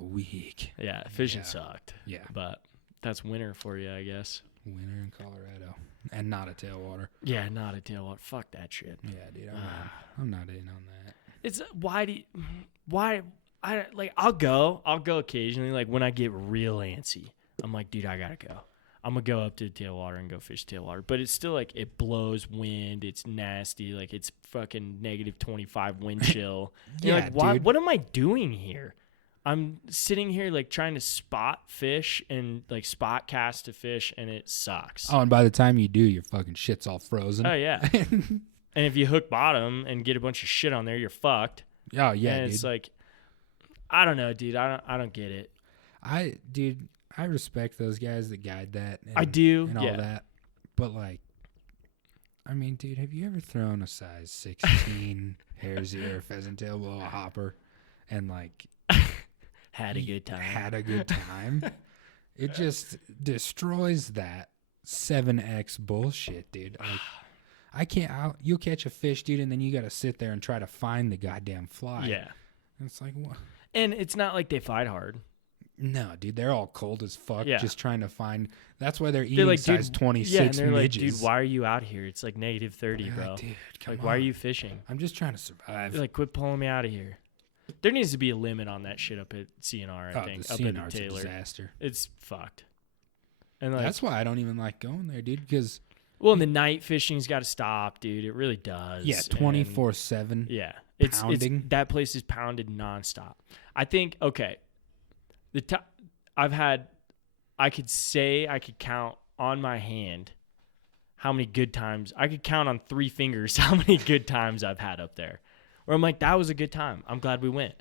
Weak. Yeah, fishing sucked. Yeah. But that's winter for you, I guess. Winter in Colorado. And not a tailwater. Yeah, not a tailwater. Fuck that shit. Yeah, dude. I'm not in on that. It's I'll go occasionally, like when I get real antsy. I'm like, dude, I gotta go. I'm going to go up to the tailwater and go fish tailwater. But it's still like, it blows wind. It's nasty. Like, it's fucking negative 25 wind chill. Yeah, like, why, dude. what am I doing here? I'm sitting here like trying to spot fish and like spot cast to fish, and it sucks. Oh, and by the time you do, your fucking shit's all frozen. Oh, yeah. And if you hook bottom and get a bunch of shit on there, you're fucked. Oh, yeah, and dude. it's like, I don't know, dude. I don't get it. I respect those guys that guide that. And, I do. And all that. But, like, dude, have you ever thrown a size 16 hare's ear pheasant tail below a hopper and, like, had a good time? It just destroys that 7X bullshit, dude. Like, you'll catch a fish, dude, and then you got to sit there and try to find the goddamn fly. Yeah. And it's like, what? And it's not like they fight hard. No, dude, they're all cold as fuck, just trying to find. That's why they're eating they're like, size 26 and they're midges. like, dude, why are you out here? It's like negative 30, bro. Dude, come on. Why are you fishing? I'm just trying to survive. They're like, quit pulling me out of here. There needs to be a limit on that shit up at CNR, I think. The up CNR's at Taylor. a disaster. It's fucked. And like, that's why I don't even like going there, dude, because... Well, and the night fishing's got to stop, dude. It really does. Yeah, 24/7. Yeah. Pounding. That place is pounded nonstop. I think, okay, I could count on my hand how many good times. I could count on 3 fingers how many good times I've had up there. Where I'm like, that was a good time. I'm glad we went.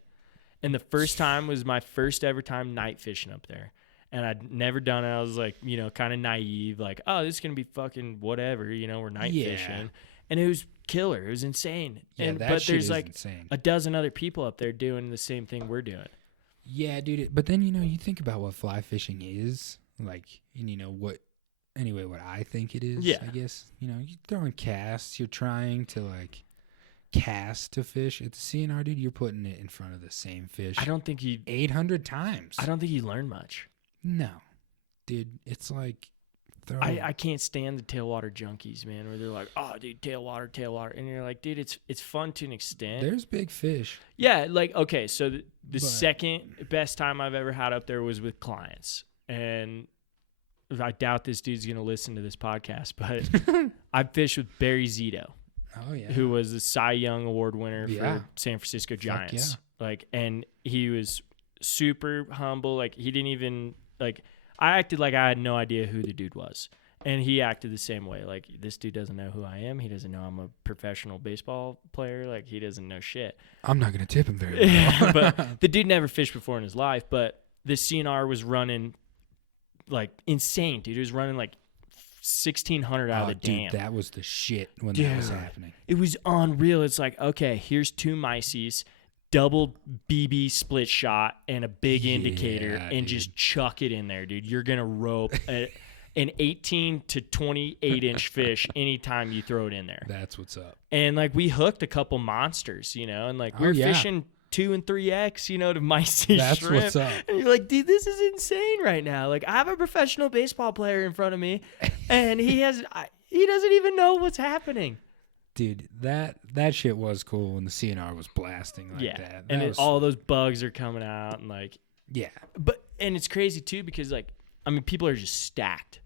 And the first time was my first ever time night fishing up there. And I'd never done it. I was like, kind of naive. Like, oh, this is going to be fucking whatever. We're night fishing. And it was killer. It was insane. Yeah, but there's like insane. a dozen other people up there doing the same thing we're doing. Yeah, dude. But then, you think about what fly fishing is. Like, and what I think it is, yeah. I guess. You're throwing casts. You're trying to, like... cast to fish at the CNR, dude, you're putting it in front of the same fish. I don't think you 800 times. I don't think you learn much. No, dude, it's like I can't stand the tailwater junkies, man, where they're like, oh, dude, tailwater. And you're like, dude, it's fun to an extent. There's big fish. Yeah, like, okay, so the second best time I've ever had up there was with clients. And I doubt this dude's going to listen to this podcast, but I fished with Barry Zito. Oh, yeah. Who was the Cy Young Award winner for San Francisco Giants. Yeah. Like, and he was super humble. Like, he didn't even, like, I acted like I had no idea who the dude was. And he acted the same way. Like, this dude doesn't know who I am. He doesn't know I'm a professional baseball player. Like, he doesn't know shit. I'm not going to tip him very well. But the dude never fished before in his life. But the CNR was running, like, insane, dude. It was running, like, 1,600 out of the dam. That was the shit when that was happening. It was unreal. It's like, okay, here's 2 myces, double BB split shot, and a big indicator, and just chuck it in there, dude. You're going to rope an 18 to 28 inch fish anytime you throw it in there. That's what's up. And, like, we hooked a couple monsters, you know, and, like, we were fishing 2 and 3X, you know, to myces That's shrimp. what's up. And you're like, dude, this is insane right now. Like, I have a professional baseball player in front of me, and he doesn't even know what's happening. Dude, that shit was cool when the CNR was blasting like that. And all those bugs are coming out, and, like, yeah. And it's crazy too, because, like, I mean, people are just stacked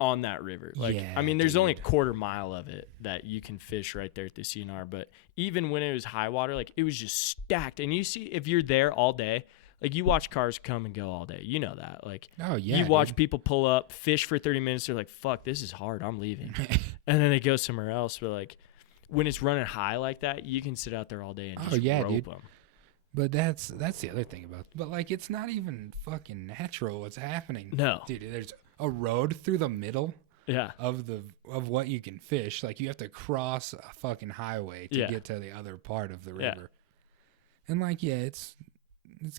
on that river. Like, I mean, there's only a quarter mile of it that you can fish right there at the CNR. But even when it was high water, like, it was just stacked. And you see, if you're there all day, like, you watch cars come and go all day. You know that. Like, you watch people pull up, fish for 30 minutes. They're like, fuck, this is hard. I'm leaving. And then they go somewhere else. But, like, when it's running high like that, you can sit out there all day and just rope them. But that's the other thing about it. But, like, it's not even fucking natural what's happening. No. Dude, there's a road through the middle of what you can fish. Like, you have to cross a fucking highway to get to the other part of the river. And, like, it's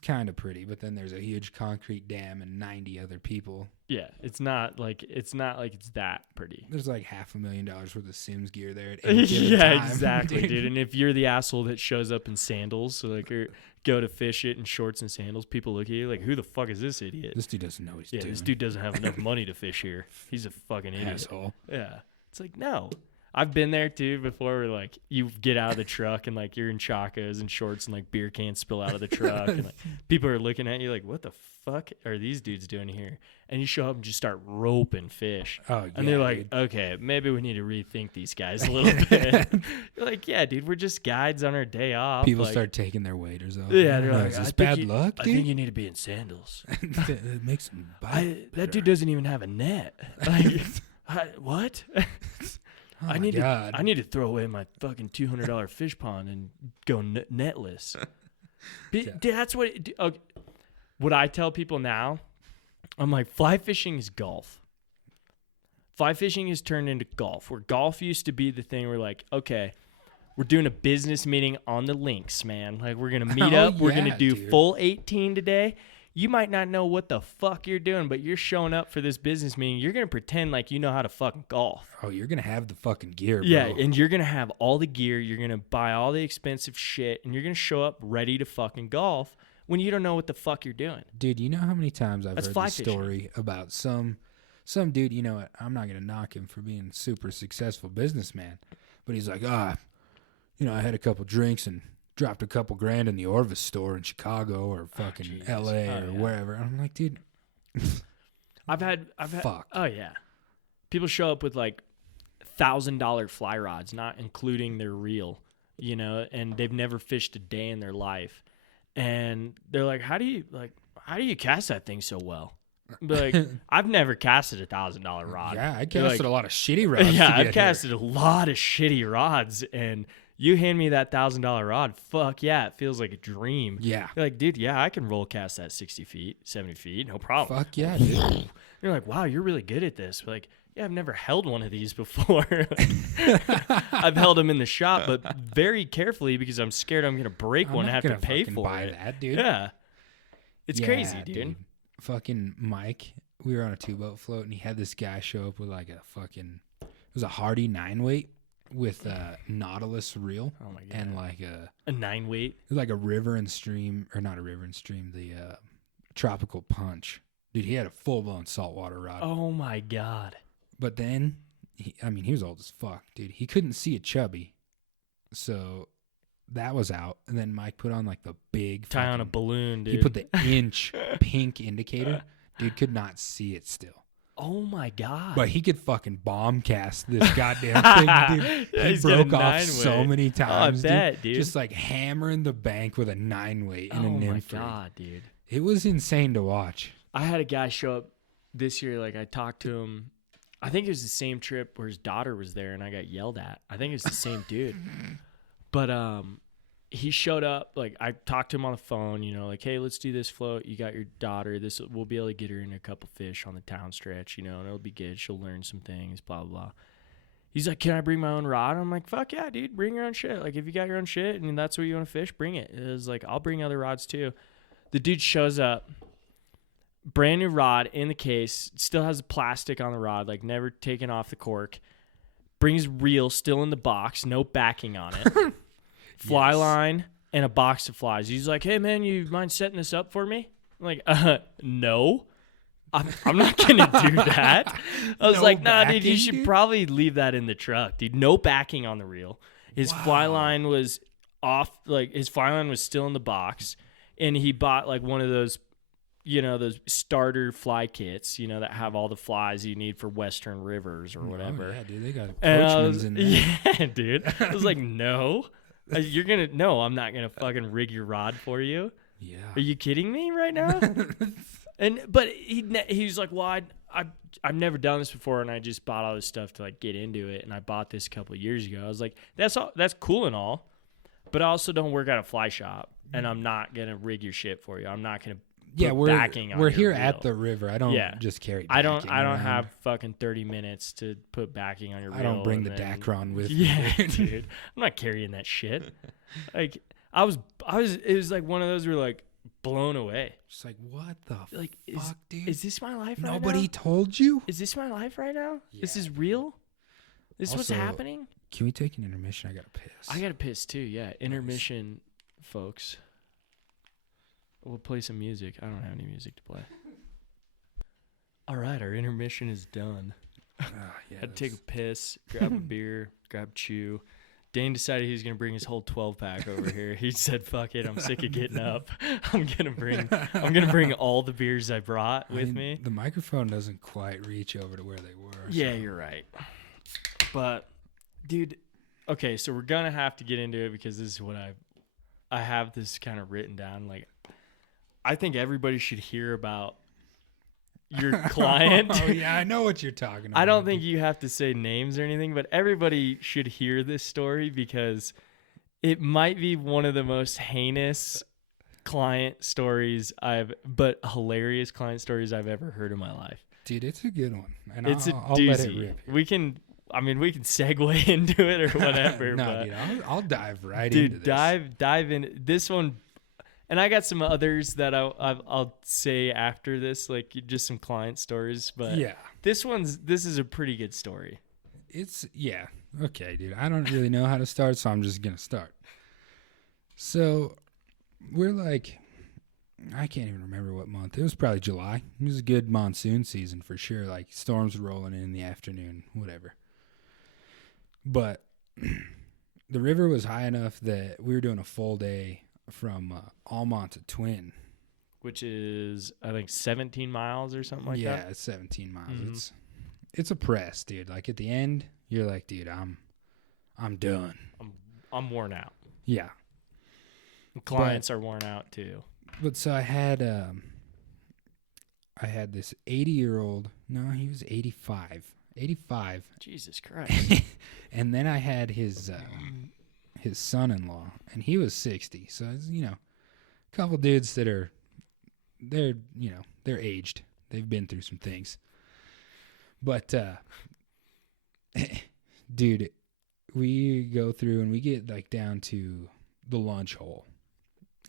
kind of pretty, but then there's a huge concrete dam and 90 other people. Yeah, it's not like it's that pretty. There's like $500,000 worth of Sims gear there at any given time. Exactly, dude. And if you're the asshole that shows up in sandals, so, like, or go to fish it in shorts and sandals, people look at you like, who the fuck is this idiot? This dude doesn't know what he's doing. This dude doesn't have enough money to fish here. He's a fucking idiot. Asshole. Yeah. It's like, no. I've been there too before, where, like, you get out of the truck and, like, you're in chacos and shorts and, like, beer cans spill out of the truck and, like, people are looking at you like, what the fuck are these dudes doing here? And you show up and just start roping fish. Oh, yeah, and they're like, okay, maybe we need to rethink these guys a little bit. You're like, yeah, dude, we're just guides on our day off. People like, start taking their waders off. Yeah, they're like, is this bad luck, dude? I think you need to be in sandals. It makes them bite. That dude doesn't even have a net. Like, what? Oh, I need to throw away my fucking $200 fish pond and go netless. Dude, that's what. Okay. What I tell people now, I'm like, fly fishing is golf. Fly fishing has turned into golf, where golf used to be the thing where, like, okay, we're doing a business meeting on the links, man. Like, we're gonna meet up. We're gonna do full 18 today. You might not know what the fuck you're doing, but you're showing up for this business meeting. You're going to pretend like you know how to fucking golf. Oh, you're going to have the fucking gear, bro. Yeah, and you're going to have all the gear. You're going to buy all the expensive shit, and you're going to show up ready to fucking golf when you don't know what the fuck you're doing. Dude, you know how many times I've heard this story about some some dude, you know what, I'm not going to knock him for being a super successful businessman, but he's like, I had a couple drinks and dropped a couple grand in the Orvis store in Chicago or fucking LA or wherever. And I'm like, dude, I've had, fuck. Oh yeah. People show up with like $1,000 fly rods, not including their reel, and they've never fished a day in their life. And they're like, how do you cast that thing so well? But like, I've never casted $1,000 rod. Yeah, I casted a lot of shitty rods. Yeah, I've casted a lot of shitty rods, and you hand me that $1,000 rod, fuck yeah, it feels like a dream. Yeah. You're like, dude, yeah, I can roll cast that 60 feet, 70 feet, no problem. Fuck yeah, dude. You're like, wow, you're really good at this. But like, yeah, I've never held one of these before. I've held them in the shop, but very carefully because I'm scared I'm gonna break one and have to pay for buy it. That, dude. Yeah, it's crazy, dude. Fucking Mike, we were on a 2-boat float, and he had this guy show up with like it was a Hardy 9-weight. with a Nautilus reel. Oh my god. And like a 9-weight. Like a river and stream, or not a river and stream, the tropical punch. Dude, he had a full-blown saltwater rod. Oh my god. But then, he was old as fuck, dude. He couldn't see a chubby. So that was out. And then Mike put on like the big... Tie on a balloon, dude. He put the inch pink indicator. Dude could not see it still. Oh my god. But he could fucking bomb cast this goddamn thing, dude. Yeah, He he's got a broke off 9-weight. so many times, I bet, dude. Just like hammering the bank with a 9-weight in a nymph. Oh my god, dude. It was insane to watch. I had a guy show up this year. Like I talked to him. I think it was the same trip where his daughter was there, and I got yelled at. I think it was the same dude. But he showed up. Like I talked to him on the phone. You know, like, hey, let's do this float. You got your daughter. We'll be able to get her in a couple fish on the town stretch. You know, and it'll be good. She'll learn some things. Blah blah blah. He's like, can I bring my own rod? I'm like, fuck yeah, dude. Bring your own shit. Like if you got your own shit and that's what you want to fish, bring it. It was like, I'll bring other rods too. The dude shows up. Brand new rod in the case, still has the plastic on the rod, like never taken off the cork. Brings reel still in the box, no backing on it. Fly line and a box of flies. He's like, hey man, you mind setting this up for me? I'm like, no. I'm not gonna do that. I was like, nah, dude, you should probably leave that in the truck, dude. No backing on the reel. His fly line was off, like his fly line was still in the box, and he bought like one of those, you know, those starter fly kits, you know, that have all the flies you need for Western rivers or whatever. Oh, yeah, dude, they got coachmans in there. Yeah, dude. I was like, no, I'm not gonna fucking rig your rod for you. Yeah. Are you kidding me right now? But he was like, well, I've never done this before, and I just bought all this stuff to like get into it, and I bought this a couple of years ago. I was like, that's cool and all, but I also don't work at a fly shop, and I'm not gonna rig your shit for you. I'm not gonna. We're here at the river. I don't just carry. I don't have fucking 30 minutes to put backing on your reel. I don't bring the Dacron with me. Yeah, dude. I'm not carrying that shit. Like I was. It was like one of those where like blown away. Just like, what the fuck, dude? Is this my life right now? Nobody told you? Is this my life right now? Yeah. This is real? This is what's happening? Can we take an intermission? I gotta piss. I gotta piss too, yeah. Intermission, folks. We'll play some music. I don't have any music to play. All right, our intermission is done. Had to take a piss, grab a beer, grab chew. Dane decided he was going to bring his whole 12-pack over here. He said, fuck it, I'm sick of getting up. I'm going to bring all the beers I brought with me. The microphone doesn't quite reach over to where they were. Yeah, you're right. But, dude, okay, so we're going to have to get into it because this is what I have this kind of written down. Like, I think everybody should hear about your client. Oh, yeah, I know what you're talking about. I don't think you have to say names or anything, but everybody should hear this story because it might be one of the most heinous client stories but hilarious client stories I've ever heard in my life. Dude, it's a good one. And It's I'll a doozy. let it rip here. We can segue into it or whatever. No, but dude, I'll dive right dude, into this. dive in. This one. And I got some others that I'll say after this, like just some client stories. But yeah, this is a pretty good story. Okay, dude. I don't really know how to start, so I'm just gonna start. So we're like, I can't even remember what month. It was probably July. It was a good monsoon season for sure. Like storms rolling in the afternoon, whatever. But the river was high enough that we were doing a full day from Almont to Twin, which is I think 17 miles or something like that. Yeah, it's 17 miles. Mm-hmm. It's a press, dude. Like at the end, you're like, dude, I'm done. I'm worn out. Yeah. Clients are worn out too. But so I had this 80-year-old. No, he was 85. 85. Jesus Christ. And then I had his son-in-law, and he was 60. So, a couple dudes that they're aged. They've been through some things. But, dude, we go through and we get like down to the lunch hole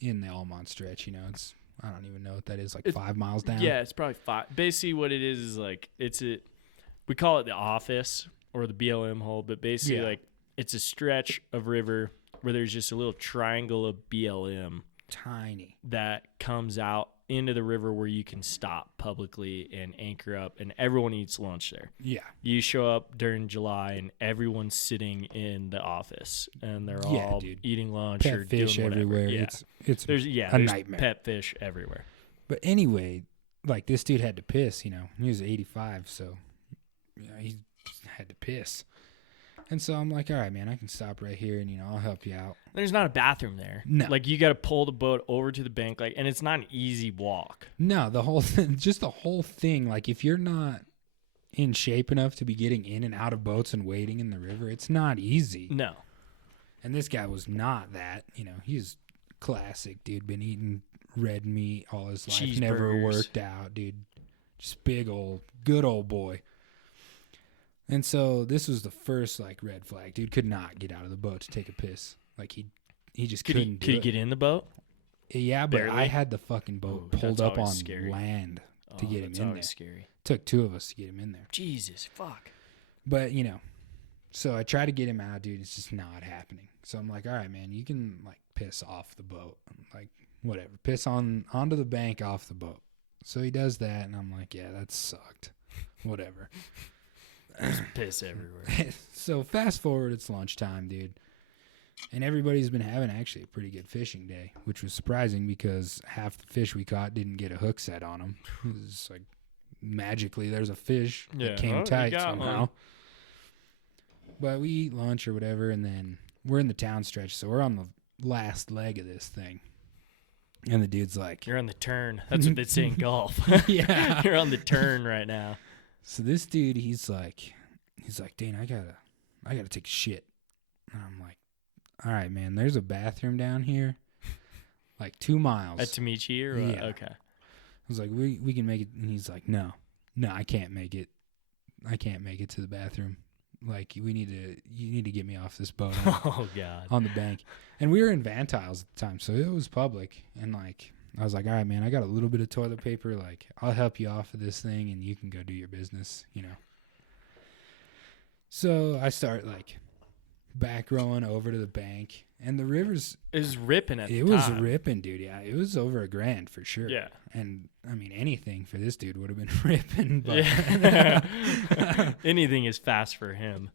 in the Almont stretch. I don't even know what that is, like 5 miles down. Yeah, it's probably 5. Basically what it is like, we call it the office or the BLM hole, but basically like, it's a stretch of river where there's just a little triangle of BLM Tiny. that comes out into the river where you can stop publicly and anchor up, and everyone eats lunch there. Yeah. You show up during July and everyone's sitting in the office and they're all dude. eating lunch Pet or fish doing whatever. everywhere. Yeah. It's there's a nightmare. Pet fish everywhere. But anyway, like this dude had to piss, you know. He was 85, so he had to piss. And so I'm like, all right, man, I can stop right here and, you know, I'll help you out. There's not a bathroom there. No. Like, you got to pull the boat over to the bank, like, and it's not an easy walk. No, the whole thing, just the whole thing. Like, if you're not in shape enough to be getting in and out of boats and wading in the river, it's not easy. No. And this guy was not that. You know, he's classic, dude. Been eating red meat all his life. Never Cheeseburgers. worked out, dude. Just good old boy. And so this was the first, like, red flag. Dude could not get out of the boat to take a piss. Like, he just couldn't do Could it. he get in the boat? Yeah, but Barely? I had the fucking boat Ooh, pulled that's up on always scary. land to get him that's in always there. Scary. Took two of us to get him in there. Jesus, fuck. But, you know, so I try to get him out, dude. It's just not happening. So I'm like, all right, man, you can, like, piss off the boat. I'm like, whatever. Piss onto the bank off the boat. So he does that, and I'm like, yeah, that sucked. Whatever. There's piss everywhere. So fast forward, it's lunchtime, dude. And everybody's been having actually a pretty good fishing day, which was surprising because half the fish we caught didn't get a hook set on them. It was like magically there's a fish that came tight somehow. But we eat lunch or whatever, and then we're in the town stretch, so we're on the last leg of this thing. And the dude's like, You're on the turn. That's what they say in golf. Yeah. You're on the turn right now. So this dude, he's like, Dane, I gotta take a shit. And I'm like, all right, man, there's a bathroom down here, like 2 miles. At Tamichi or what? Yeah. Okay. I was like, we can make it. And he's like, no, I can't make it. I can't make it to the bathroom. Like, you need to get me off this boat Oh God. on the bank. And we were in Van Tiles at the time, so it was public. And like, I was like, all right, man, I got a little bit of toilet paper. Like, I'll help you off of this thing, and you can go do your business, you know. So I start like back rowing over to the bank, and the river's It was ripping at the it time. was ripping, dude. Yeah, it was over $1,000 for sure. Yeah. And I mean, anything for this dude would have been ripping. But Yeah. Anything is fast for him.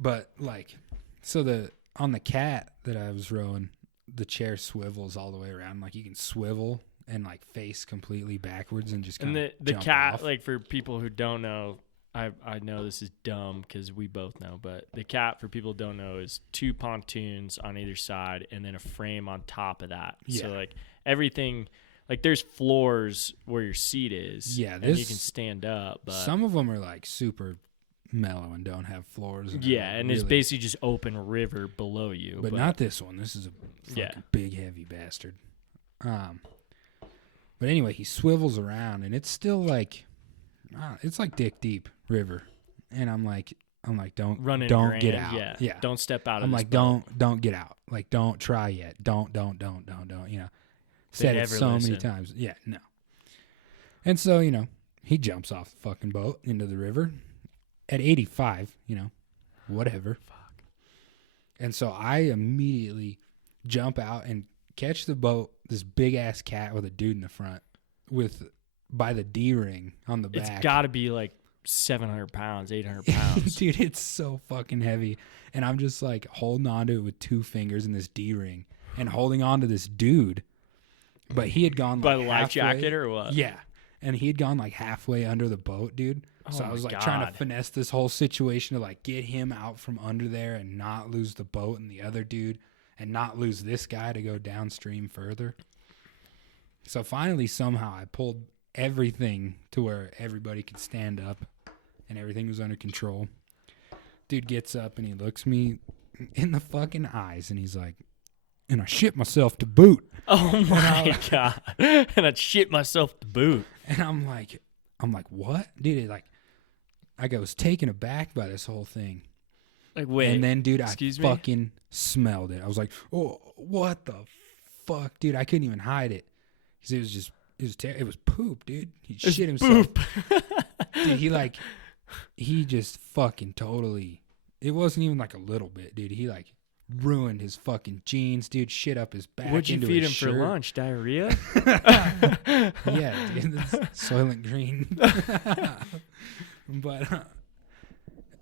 But like, so on the cat that I was rowing, the chair swivels all the way around. Like, you can swivel and like face completely backwards and just kind And of the jump cat, off. like, for people who don't know, I know this is dumb because we both know, but the cat, for people who don't know, is 2 pontoons on either side and then a frame on top of that. Yeah. So like everything, like there's floors where your seat is. Yeah, and you can stand up. But some of them are like super mellow and don't have floors. And yeah, and it's really- basically just open river below you. But not this one. This is a fucking Yeah. big heavy bastard. But anyway, he swivels around, and it's still like, it's like dick deep river, and I'm like, don't get out. Yeah. Don't step out of I'm this like, boat. don't get out. Like, don't try yet. Don't. You know, said it never so many listen. times. Yeah, no. And so, you know, he jumps off the fucking boat into the river at 85. You know, whatever. Fuck. And so I immediately jump out and catch the boat, this big ass cat with a dude in the front by the D ring on the back. It's got to be like 700 pounds, 800 pounds. Dude, it's so fucking heavy. And I'm just like holding on to it with 2 fingers in this D ring and holding on to this dude. But he had gone like By the life halfway- jacket or what? Yeah. And he had gone like halfway under the boat, dude. So Oh I was my like trying to God. finesse this whole situation to like get him out from under there and not lose the boat and the other dude and not lose this guy to go downstream further. So finally, somehow I pulled everything to where everybody could stand up and everything was under control. Dude gets up and he looks me in the fucking eyes and he's like, and I shit myself to boot. Oh my God. And I'd shit myself to boot. And I'm like, what? Dude, I was taken aback by this whole thing. Like, wait. And then, dude, I excuse me? fucking smelled it. I was like, oh, what the fuck? Dude, I couldn't even hide it. Because it was poop, dude. He It's shit himself. Boop. Dude, he just fucking totally it wasn't even like a little bit, dude. He like ruined his fucking jeans, dude. Shit up his back. What'd you into feed his him shirt. for lunch? Diarrhea? Yeah, dude. That's Soylent Green. But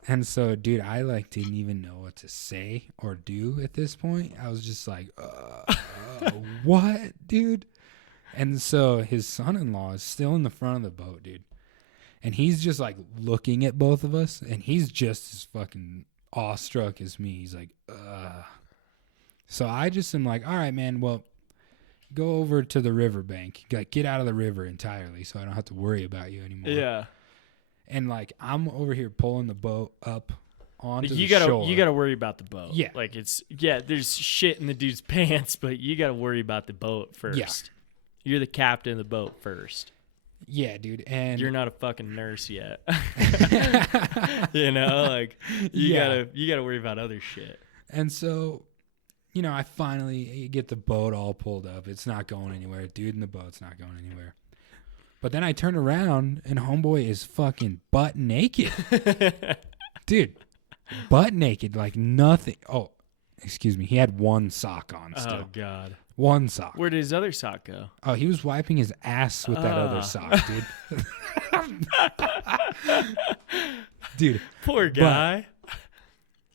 and so, dude, I like didn't even know what to say or do at this point. I was just like, what, dude? And so his son-in-law is still in the front of the boat, dude. And he's just like looking at both of us, and he's just as fucking awestruck as me. He's like, ugh. So I just am like, all right, man, well, go over to the riverbank. Like, get out of the river entirely so I don't have to worry about you anymore. Yeah. And like, I'm over here pulling the boat up onto the gotta, shore. You got to worry about the boat. Yeah. Like, there's shit in the dude's pants, but you got to worry about the boat first. Yeah. You're the captain of the boat first. Yeah, dude. And You're not a fucking nurse yet. You know, like you gotta worry about other shit. And so, you know, I finally get the boat all pulled up. It's not going anywhere. Dude in the boat's not going anywhere. But then I turn around and homeboy is fucking butt naked. Dude, butt naked, like nothing. Oh, excuse me. He had one sock on still. Oh, God. One sock. Where did his other sock go? Oh, he was wiping his ass with that other sock, dude. Dude. Poor guy.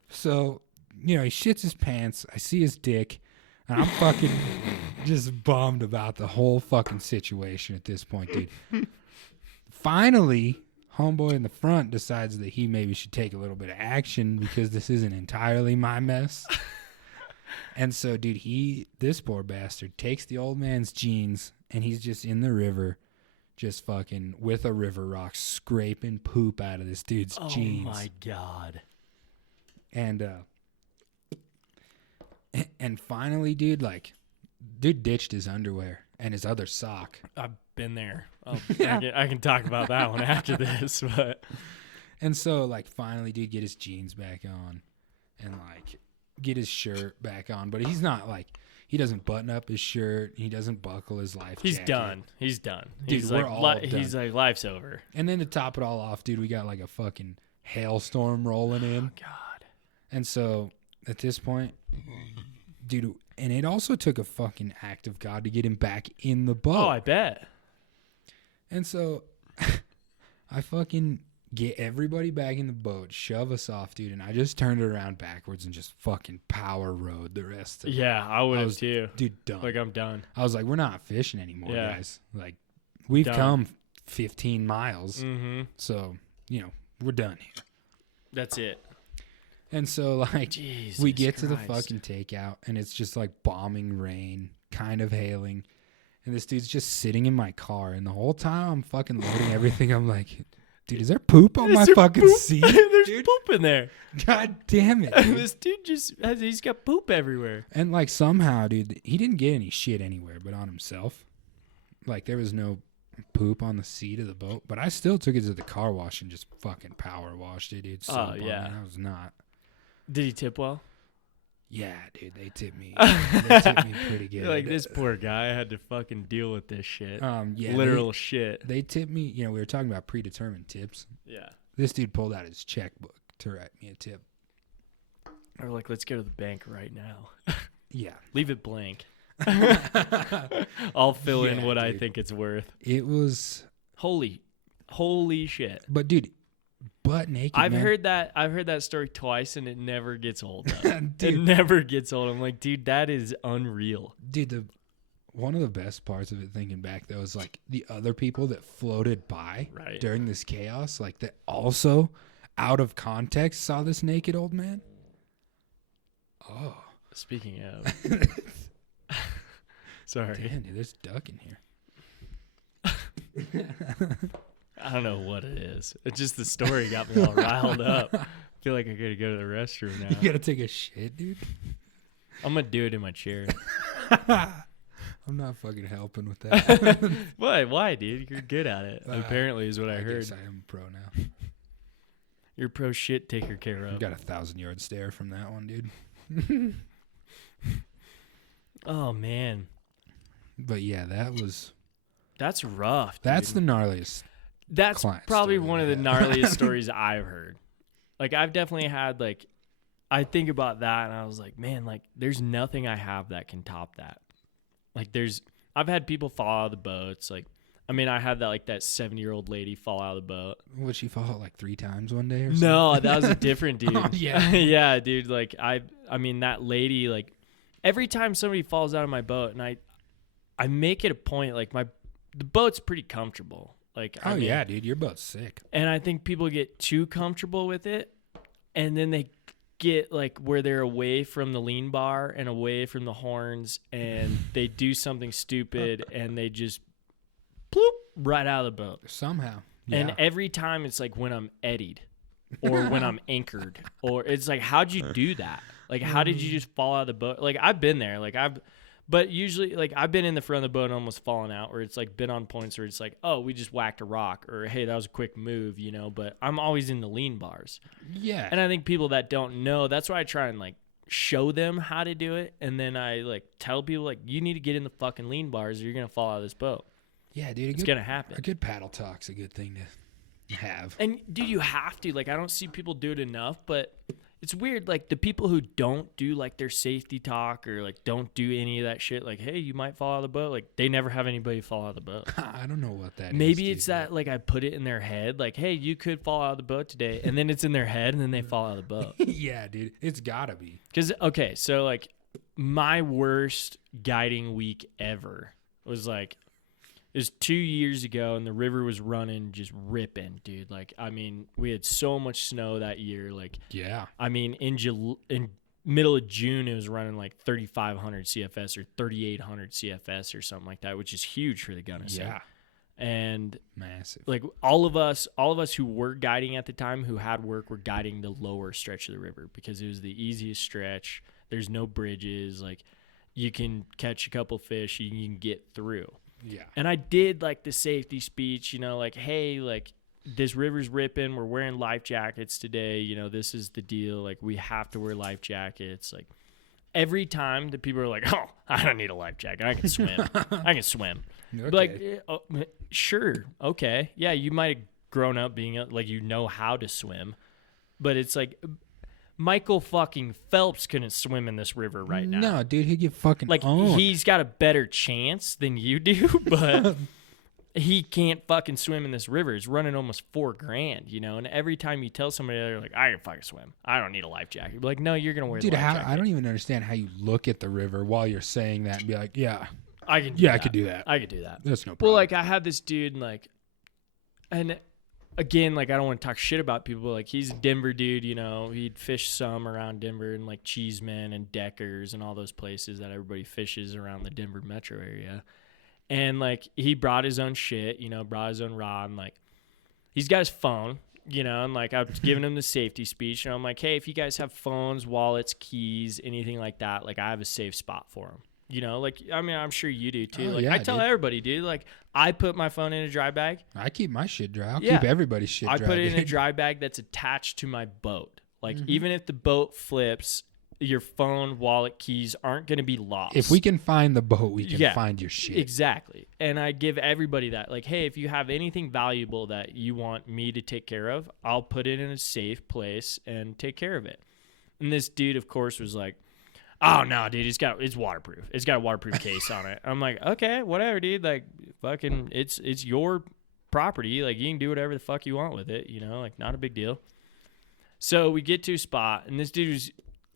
So, you know, he shits his pants. I see his dick. And I'm fucking just bummed about the whole fucking situation at this point, dude. Finally, homeboy in the front decides that he maybe should take a little bit of action because this isn't entirely my mess. And so, dude, this poor bastard takes the old man's jeans and he's just in the river, just fucking with a river rock, scraping poop out of this dude's jeans. Oh, my God. And finally, dude, like, dude ditched his underwear and his other sock. I've been there. I can talk about that one after this. But And so, like, finally, dude, get his jeans back on and, like, get his shirt back on. But he's not, like, he doesn't button up his shirt. He doesn't buckle his life he's jacket. done. He's done. Dude, he's we're like, all done. He's like, life's over. And then to top it all off, dude, we got, like, a fucking hailstorm rolling in. Oh, God. And so, at this point, dude, and it also took a fucking act of God to get him back in the boat. Oh, I bet. And so, I fucking get everybody back in the boat, shove us off, dude, and I just turned it around backwards and just fucking power rode the rest of it. Yeah, I would have too. Dude, done. Like, I'm done. I was like, we're not fishing anymore, Yeah. guys. Like, we've Done. come 15 miles, Mm-hmm. so, you know, we're done here. That's it. And so, like, Jesus we get to the Christ. fucking takeout, and it's just, like, bombing rain, kind of hailing. And this dude's just sitting in my car, and the whole time I'm fucking loading everything, I'm like, dude, is there poop on my Is there fucking poop? seat? There's dude? poop in there. God damn it, dude. This dude he's got poop everywhere. And, like, somehow, dude, he didn't get any shit anywhere but on himself. Like, there was no poop on the seat of the boat, but I still took it to the car wash and just fucking power washed it, dude. So bummed. Yeah. I was not. Did he tip well? Yeah, dude, they tipped me. They tipped me pretty good. Like, this poor guy had to fucking deal with this shit. Yeah, Literal shit. They tipped me. You know, we were talking about predetermined tips. Yeah. This dude pulled out his checkbook to write me a tip. Or like, let's go to the bank right now. Yeah. Leave it blank. I'll fill in Yeah, what I dude. think it's worth. It was, Holy shit. but dude, butt naked. I've man. heard that story twice and it never gets old. It Dude, never gets old. I'm like, dude, that is unreal. dude, one of the best parts of it, thinking back though, is like the other people that floated by Right. during this chaos, like that also out of context saw this naked old man. Oh, Speaking of. Sorry. damn, dude, there's duck in here. I don't know what it is. It's just the story got me all riled up. I feel like I gotta go to the restroom now. You gotta take a shit, dude. I'm gonna do it in my chair. I'm not fucking helping with that. What? Why, dude? You're good at it. Apparently, is what I heard. guess I am a pro now. You're pro shit taker care I of. got a 1,000-yard stare from that one, dude. Oh man, But yeah, that's rough. Dude. that's the gnarliest. That's client probably story one of the I have. gnarliest stories I've heard. Like, I've definitely had like I think about that and I was like, man, like there's nothing I have that can top that. Like I've had people fall out of the boats. Like, I mean, I had that 70-year-old lady fall out of the boat. Would she fall like 3 times one day or something? No, that was a different dude. Oh, yeah. Yeah, dude. Like I mean, that lady, like every time somebody falls out of my boat and I make it a point, like the boat's pretty comfortable. Like, oh, yeah, dude, your boat's sick. And I think people get too comfortable with it, and then they get like where they're away from the lean bar and away from the horns, and they do something stupid, and they just bloop right out of the boat somehow. Yeah. And every time it's like when I'm eddied, or when I'm anchored, or it's like, how'd you do that? Like, how did you just fall out of the boat? Like, I've been there. But usually, like, I've been in the front of the boat and almost fallen out, where it's, like, been on points where it's like, oh, we just whacked a rock, or, hey, that was a quick move, you know, but I'm always in the lean bars. Yeah. And I think people that don't know, that's why I try and, like, show them how to do it, and then I, like, tell people, like, you need to get in the fucking lean bars or you're going to fall out of this boat. Yeah, dude. It's going to happen. A good paddle talk's a good thing to have. And, dude, you have to. Like, I don't see people do it enough, but it's weird, like, the people who don't do, like, their safety talk or, like, don't do any of that shit, like, hey, you might fall out of the boat, like, they never have anybody fall out of the boat. I don't know what that is. Maybe it's that, like, I put it in their head, like, hey, you could fall out of the boat today, and then it's in their head, and then they fall out of the boat. Yeah, dude, it's gotta be. Because, okay, so, like, my worst guiding week ever was, like, it was 2 years ago, and the river was running, just ripping, dude. Like, I mean, we had so much snow that year. Like, yeah. I mean, in middle of June, it was running like 3,500 CFS or 3,800 CFS or something like that, which is huge for the Gunnison. Yeah. And massive. Like all of us who were guiding at the time, who had work, were guiding the lower stretch of the river because it was the easiest stretch. There's no bridges. Like, you can catch a couple fish, you can get through. Yeah. And I did like the safety speech, you know, like, hey, like, this river's ripping. We're wearing life jackets today. You know, this is the deal. Like, we have to wear life jackets. Like, every time the people are like, oh, I don't need a life jacket. I can swim. I can swim. Okay. Like, oh, sure. Okay. Yeah, you might have grown up being like, you know how to swim. But it's like, Michael fucking Phelps couldn't swim in this river right now. No, dude, he'd get fucking like owned. He's got a better chance than you do, but he can't fucking swim in this river. It's running almost $4,000, you know. And every time you tell somebody, they're like, "I can fucking swim. I don't need a life jacket." But like, no, you're gonna wear. Dude, the life jacket. I don't even understand how you look at the river while you're saying that and be like, "Yeah, I can. I could do that. I could do that. That's no problem." Well, like I had this dude, and again, like, I don't want to talk shit about people, but like, he's a Denver dude, you know. He'd fish some around Denver and like Cheeseman and Deckers and all those places that everybody fishes around the Denver metro area. And like, he brought his own shit, you know, brought his own rod, and like, he's got his phone, you know, and like, I was giving him the safety speech, and I'm like, hey, if you guys have phones, wallets, keys, anything like that, like, I have a safe spot for them. You know, like, I mean, I'm sure you do too. Oh, like, yeah, I tell dude. everybody, dude, like, I put my phone in a dry bag. I keep my shit dry. I'll Yeah. keep everybody's shit dry. I put it in a dude. dry bag that's attached to my boat. Like, even if the boat flips, your phone, wallet, keys aren't going to be lost. If we can find the boat, we can Yeah, find your shit. Exactly. And I give everybody that. Like, hey, if you have anything valuable that you want me to take care of, I'll put it in a safe place and take care of it. And this dude, of course, was like, oh, no, dude, it's waterproof. It's got a waterproof case on it. I'm like, okay, whatever, dude. Like, fucking, it's your property. Like, you can do whatever the fuck you want with it, you know? Like, not a big deal. So we get to a spot, and this dude's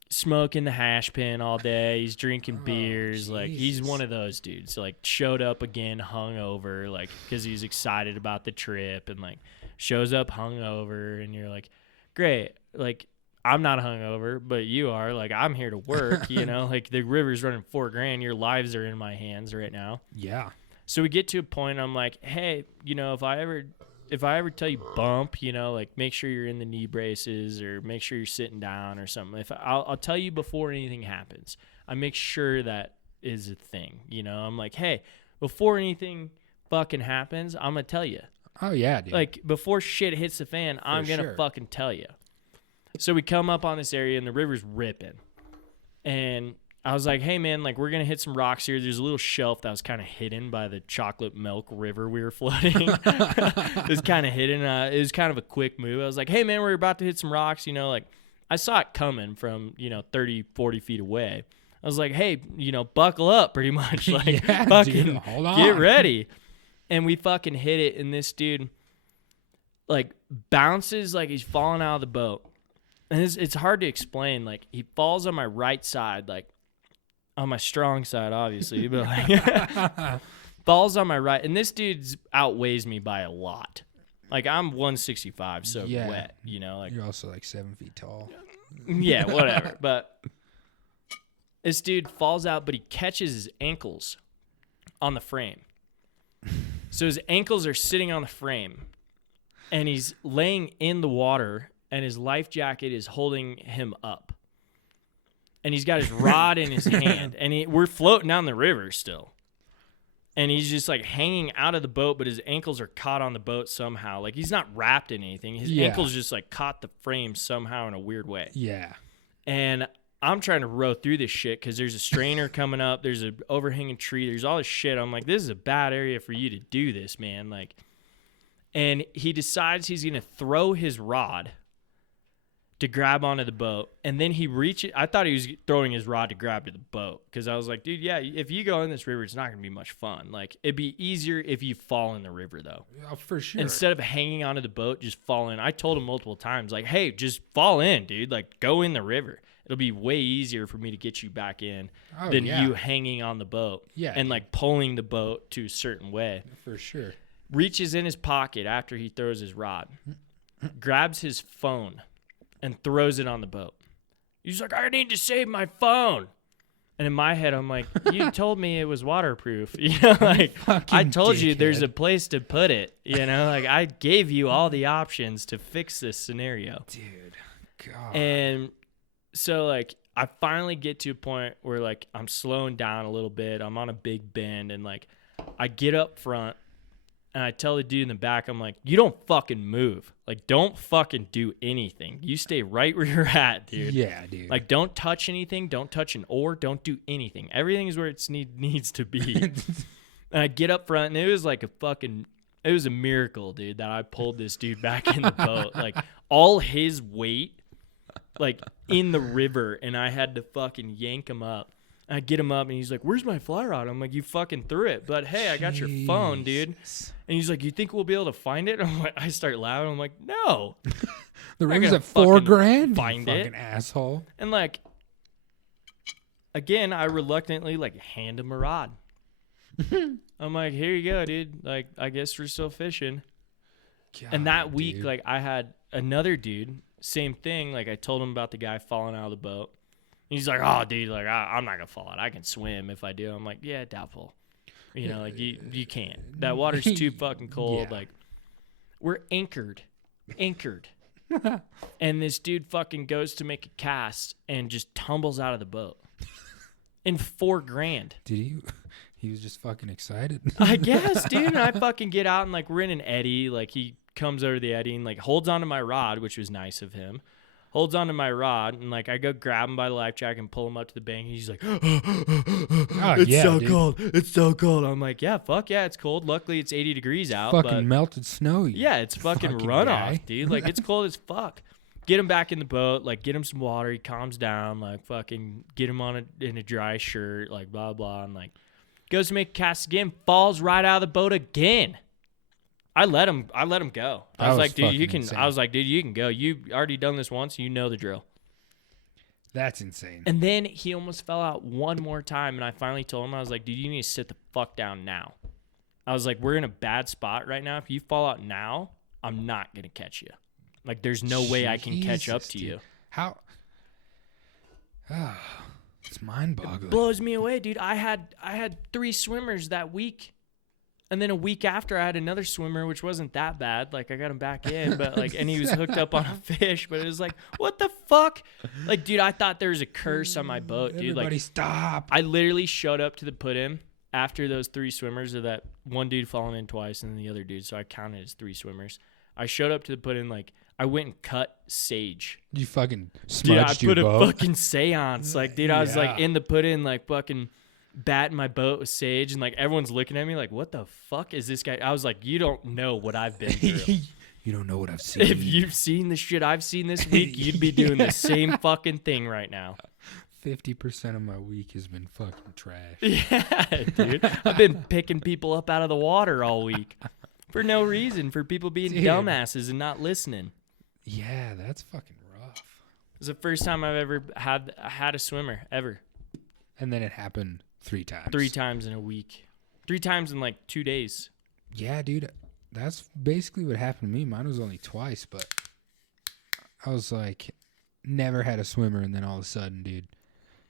smoking the hash pen all day. He's drinking beers. Like, he's one of those dudes. Like, showed up again hungover, like, because he's excited about the trip, and, like, shows up hungover, and you're like, great. Like, I'm not hungover, but you are. Like, I'm here to work, you know? Like, the river's running $4,000. Your lives are in my hands right now. Yeah. So we get to a point, I'm like, hey, you know, if I ever tell you bump, you know, like, make sure you're in the knee braces or make sure you're sitting down or something. I'll tell you before anything happens. I make sure that is a thing, you know? I'm like, hey, before anything fucking happens, I'm going to tell you. Oh, yeah, dude. Like, before shit hits the fan, I'm going to fucking tell you. So we come up on this area, and the river's ripping. And I was like, hey, man, like, we're going to hit some rocks here. There's a little shelf that was kind of hidden by the chocolate milk river we were flooding. It was kind of hidden. It was kind of a quick move. I was like, hey, man, we're about to hit some rocks. You know, like, I saw it coming from, 30, 40 feet away. I was like, hey, buckle up pretty much. Like, Yeah, fucking dude, hold on. get ready. And we fucking hit it, and this dude, like, bounces like he's falling out of the boat. And it's hard to explain. Like, he falls on my right side, like, on my strong side, obviously, but, like, falls on my right. And this dude outweighs me by a lot. Like, I'm 165, so wet, like. You're also like 7 feet tall. Yeah, whatever. But this dude falls out, but he catches his ankles on the frame. So his ankles are sitting on the frame, and he's laying in the water, and his life jacket is holding him up. And he's got his rod in his hand, and we're floating down the river still. And he's just, like, hanging out of the boat, but his ankles are caught on the boat somehow. Like, he's not wrapped in anything. His ankles just, like, caught the frame somehow in a weird way. Yeah. And I'm trying to row through this shit because there's a strainer coming up. There's an overhanging tree. There's all this shit. I'm like, this is a bad area for you to do this, man. Like, and he decides he's going to throw his rod to grab onto the boat. And then he reaches. I thought he was throwing his rod to grab to the boat because I was like, dude, yeah, if you go in this river, it's not going to be much fun. Like, it'd be easier if you fall in the river, though. Oh, for sure. Instead of hanging onto the boat, just fall in. I told him multiple times, like, hey, just fall in, dude. Like, go in the river. It'll be way easier for me to get you back in than you hanging on the boat and, like, pulling the boat to a certain way. For sure. Reaches in his pocket after he throws his rod, grabs his phone, and throws it on the boat. He's like, I need to save my phone. And in my head, I'm like, you told me it was waterproof. Like, I told you there's a place to put it. Like, I gave you all the options to fix this scenario. Dude, God. And so, like, I finally get to a point where, like, I'm slowing down a little bit. I'm on a big bend, and, like, I get up front, and I tell the dude in the back, I'm like, you don't fucking move. Like, don't fucking do anything. You stay right where you're at, dude. Yeah, dude. Like, don't touch anything. Don't touch an oar. Don't do anything. Everything is where it needs to be. And I get up front, and it was like it was a miracle, dude, that I pulled this dude back in the boat. Like, all his weight, like, in the river, and I had to fucking yank him up. I get him up, and he's like, where's my fly rod? I'm like, you fucking threw it. But, hey, I got your phone, dude. And he's like, you think we'll be able to find it? I'm like, I start laughing. I'm like, no. The ring's at $4,000? Find it. Fucking asshole. And, like, again, I reluctantly, like, hand him a rod. I'm like, here you go, dude. Like, I guess we're still fishing. God, and that week, dude, like, I had another dude, same thing. Like, I told him about the guy falling out of the boat. He's like, oh, dude, like, I'm not going to fall out. I can swim if I do. I'm like, yeah, doubtful. Like, you can't. That water's too fucking cold. Yeah. Like, we're anchored. And this dude fucking goes to make a cast and just tumbles out of the boat. In $4,000. Did he was just fucking excited. I guess, dude. And I fucking get out, and, like, we're in an eddy. Like, he comes over the eddy and, like, holds onto my rod, which was nice of him. Holds onto my rod, and, like, I go grab him by the life jacket and pull him up to the bank, and he's like, it's so cold. It's so cold. I'm like, yeah, fuck yeah, it's cold. Luckily, it's 80 degrees out. Fucking melted snow. Yeah, it's fucking runoff, dude. Like, it's cold as fuck. Get him back in the boat, like, get him some water. He calms down, like, fucking get him in a dry shirt, like, blah, blah, and, like, goes to make a cast again, falls right out of the boat again. I let him go. I was like, dude, you can. Insane. I was like, dude, you can go. You've already done this once. You know the drill. That's insane. And then he almost fell out one more time, and I finally told him, I was like, dude, you need to sit the fuck down now. I was like, we're in a bad spot right now. If you fall out now, I'm not gonna catch you. Like, there's no way I can catch up to you. How? It's mind-boggling. It blows me away, dude. I had 3 swimmers that week. And then a week after, I had another swimmer, which wasn't that bad. Like, I got him back in, but, like, and he was hooked up on a fish. But it was like, what the fuck? Like, dude, I thought there was a curse on my boat, dude. Everybody like, stop. I literally showed up to the put-in after those 3 swimmers, or that one dude falling in twice and then the other dude. So I counted as 3 swimmers. I showed up to the put-in, like, I went and cut sage. You fucking smudged your boat? Dude, I put a fucking seance. Like, dude, I was, like, in the put-in, like, fucking batting my boat with sage, and, like, everyone's looking at me like, what the fuck is this guy? I was like, you don't know what I've been through. You don't know what I've seen. If you've seen the shit I've seen this week, you'd be doing the same fucking thing right now. 50% of my week has been fucking trash. Yeah, dude. I've been picking people up out of the water all week for no reason, for people being dumbasses and not listening. Yeah, that's fucking rough. It was the first time I've ever had a swimmer, ever. And then it happened 3 times. 3 times in a week. 3 times in like 2 days. Yeah, dude. That's basically what happened to me. Mine was only twice, but I was like, never had a swimmer, and then all of a sudden, dude,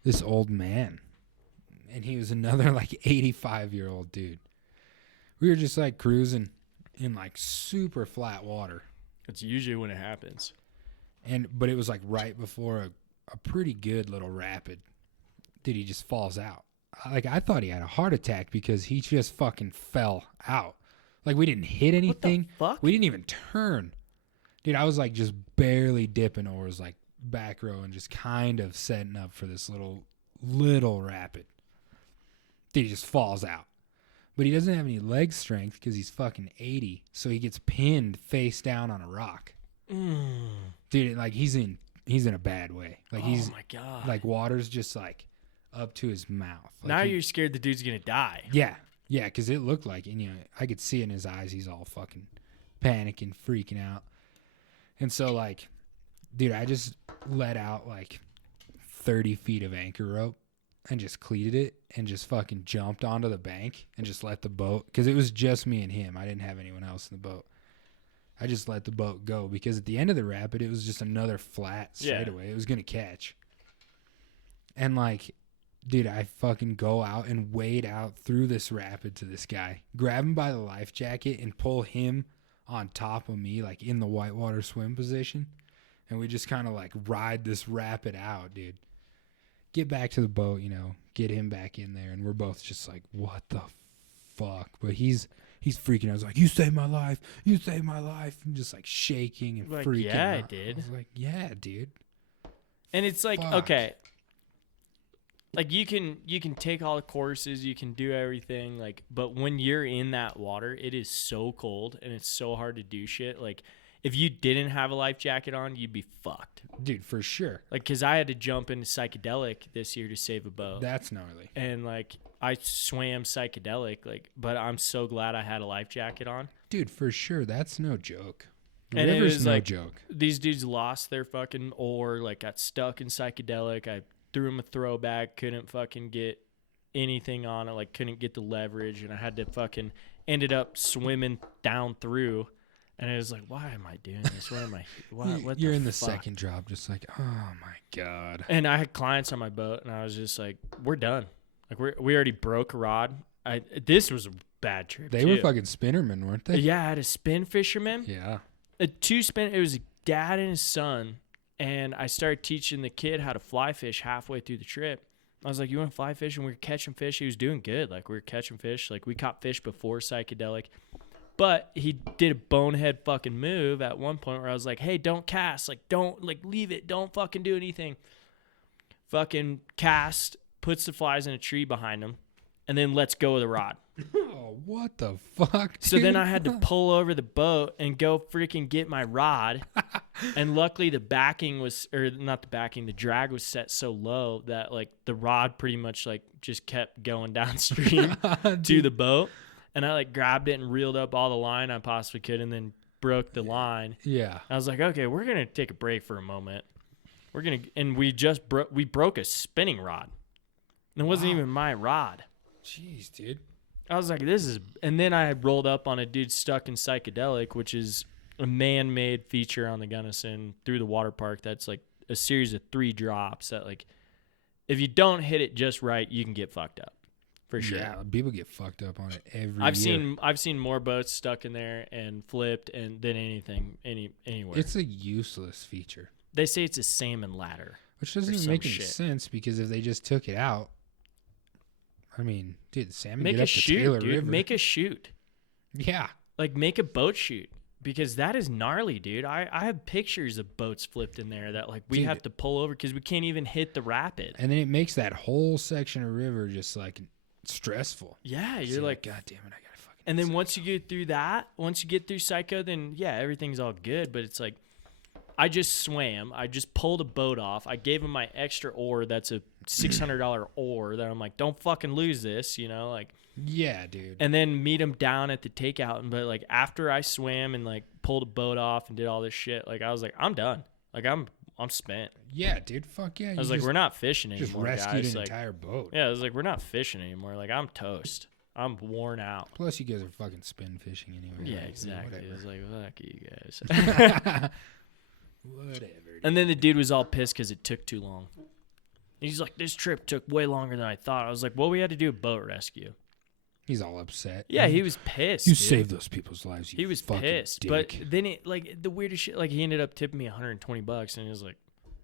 this old man, and he was another like 85-year-old dude. We were just like cruising in like super flat water. That's usually when it happens. But it was like right before a pretty good little rapid. Dude, he just falls out. Like, I thought he had a heart attack because he just fucking fell out. Like, we didn't hit anything. What the fuck? We didn't even turn. Dude, I was like just barely dipping oars, like back row, and just kind of setting up for this little rapid. Dude, he just falls out. But he doesn't have any leg strength because he's fucking 80, so he gets pinned face down on a rock. Dude, like, he's in a bad way. Like, oh my God. Like, water's just like up to his mouth. Like, now you're scared the dude's gonna die. Yeah, because it looked like, and I could see in his eyes, he's all fucking panicking, freaking out. And so, like, dude, I just let out like 30 feet of anchor rope and just cleated it and just fucking jumped onto the bank and just let the boat, because it was just me and him. I didn't have anyone else in the boat. I just let the boat go because at the end of the rapid, it was just another flat straightaway. It was going to catch. And, like, dude, I fucking go out and wade out through this rapid to this guy, grab him by the life jacket and pull him on top of me, like in the whitewater swim position. And we just kind of like ride this rapid out, dude. Get back to the boat, get him back in there. And we're both just like, what the fuck? But he's freaking out. I was like, you saved my life. You saved my life. I'm just like shaking and freaking out. Yeah, I did. I was like, yeah, dude. And it's like, Fuck. okay. Like, you can take all the courses, you can do everything, like, but when you're in that water, it is so cold and it's so hard to do shit. Like, if you didn't have a life jacket on, you'd be fucked. Dude, for sure. Like, because I had to jump into psychedelic this year to save a boat. That's gnarly. And, like, I swam psychedelic, like, but I'm so glad I had a life jacket on. Dude, for sure. That's no joke. The And river's it was no like, joke. These dudes lost their fucking oar, like, got stuck in psychedelic. I threw him a throw bag, couldn't fucking get anything on it, like, couldn't get the leverage, and I had to fucking ended up swimming down through. And I was like, why am I doing this? What am I? What You're the in the fuck? second drop, just like, oh my God. And I had clients on my boat, and I was just like, we're done. Like, we already broke a rod. This was a bad trip. They were fucking spinnermen, weren't they? Yeah, I had a spin fisherman. Yeah. It was a dad and his son, and I started teaching the kid how to fly fish halfway through the trip. I was like, you want to fly fish? And we were catching fish. He was doing good. Like, we were catching fish. Like, we caught fish before psychedelic. But he did a bonehead fucking move at one point where I was like, hey, don't cast. Like, don't, like, leave it. Don't fucking do anything. Fucking cast, puts the flies in a tree behind him, and then lets go of the rod. Oh, what the fuck, dude? So then I had to pull over the boat and go freaking get my rod. And luckily the drag was set so low that, like, the rod pretty much, like, just kept going downstream to the boat. And I, like, grabbed it and reeled up all the line I possibly could and then broke the line. Yeah. I was like, okay, we're going to take a break for a moment. We broke a spinning rod. And it wasn't even my rod. Jeez, dude. I was like, and then I rolled up on a dude stuck in psychedelic, which is a man-made feature on the Gunnison through the water park. That's like a series of 3 drops that, like, if you don't hit it just right, you can get fucked up. For sure. Yeah, people get fucked up on it every year. I've seen more boats stuck in there and flipped than anything anywhere. It's a useless feature. They say it's a salmon ladder. Which doesn't even make any sense, because if they just took it out, I mean, dude, the salmon Make get a up to chute, Taylor dude. River. Make a chute. Yeah. Like, make a boat chute. Because that is gnarly, dude. I have pictures of boats flipped in there that, like, we have to pull over because we can't even hit the rapid. And then it makes that whole section of river just, like, stressful. Yeah, you're like, God damn it, I gotta fucking And then once you get through Psycho, then yeah, everything's all good. But it's like, I just swam. I just pulled a boat off. I gave him my extra oar. That's a $600 oar that I'm like, don't fucking lose this, like. Yeah, dude. And then meet him down at the takeout. But like after I swam and like pulled a boat off and did all this shit, like I was like, I'm done. Like I'm spent. Yeah, dude. Fuck yeah. I was like, we're not fishing anymore. Just rescued guys. an Like, entire boat. yeah, I was like, we're not fishing anymore. Like I'm toast. I'm worn out. Plus, you guys are fucking spin fishing anyway. Yeah, right? exactly. Whatever. It was like, fuck you guys. Whatever. Dude. And then the dude was all pissed because it took too long. He's like, this trip took way longer than I thought. I was like, well, we had to do a boat rescue. He's all upset. Yeah, he was pissed. You dude. saved those people's lives. He was pissed. Dick. But then the weirdest shit, like he ended up tipping me $120 and he was like,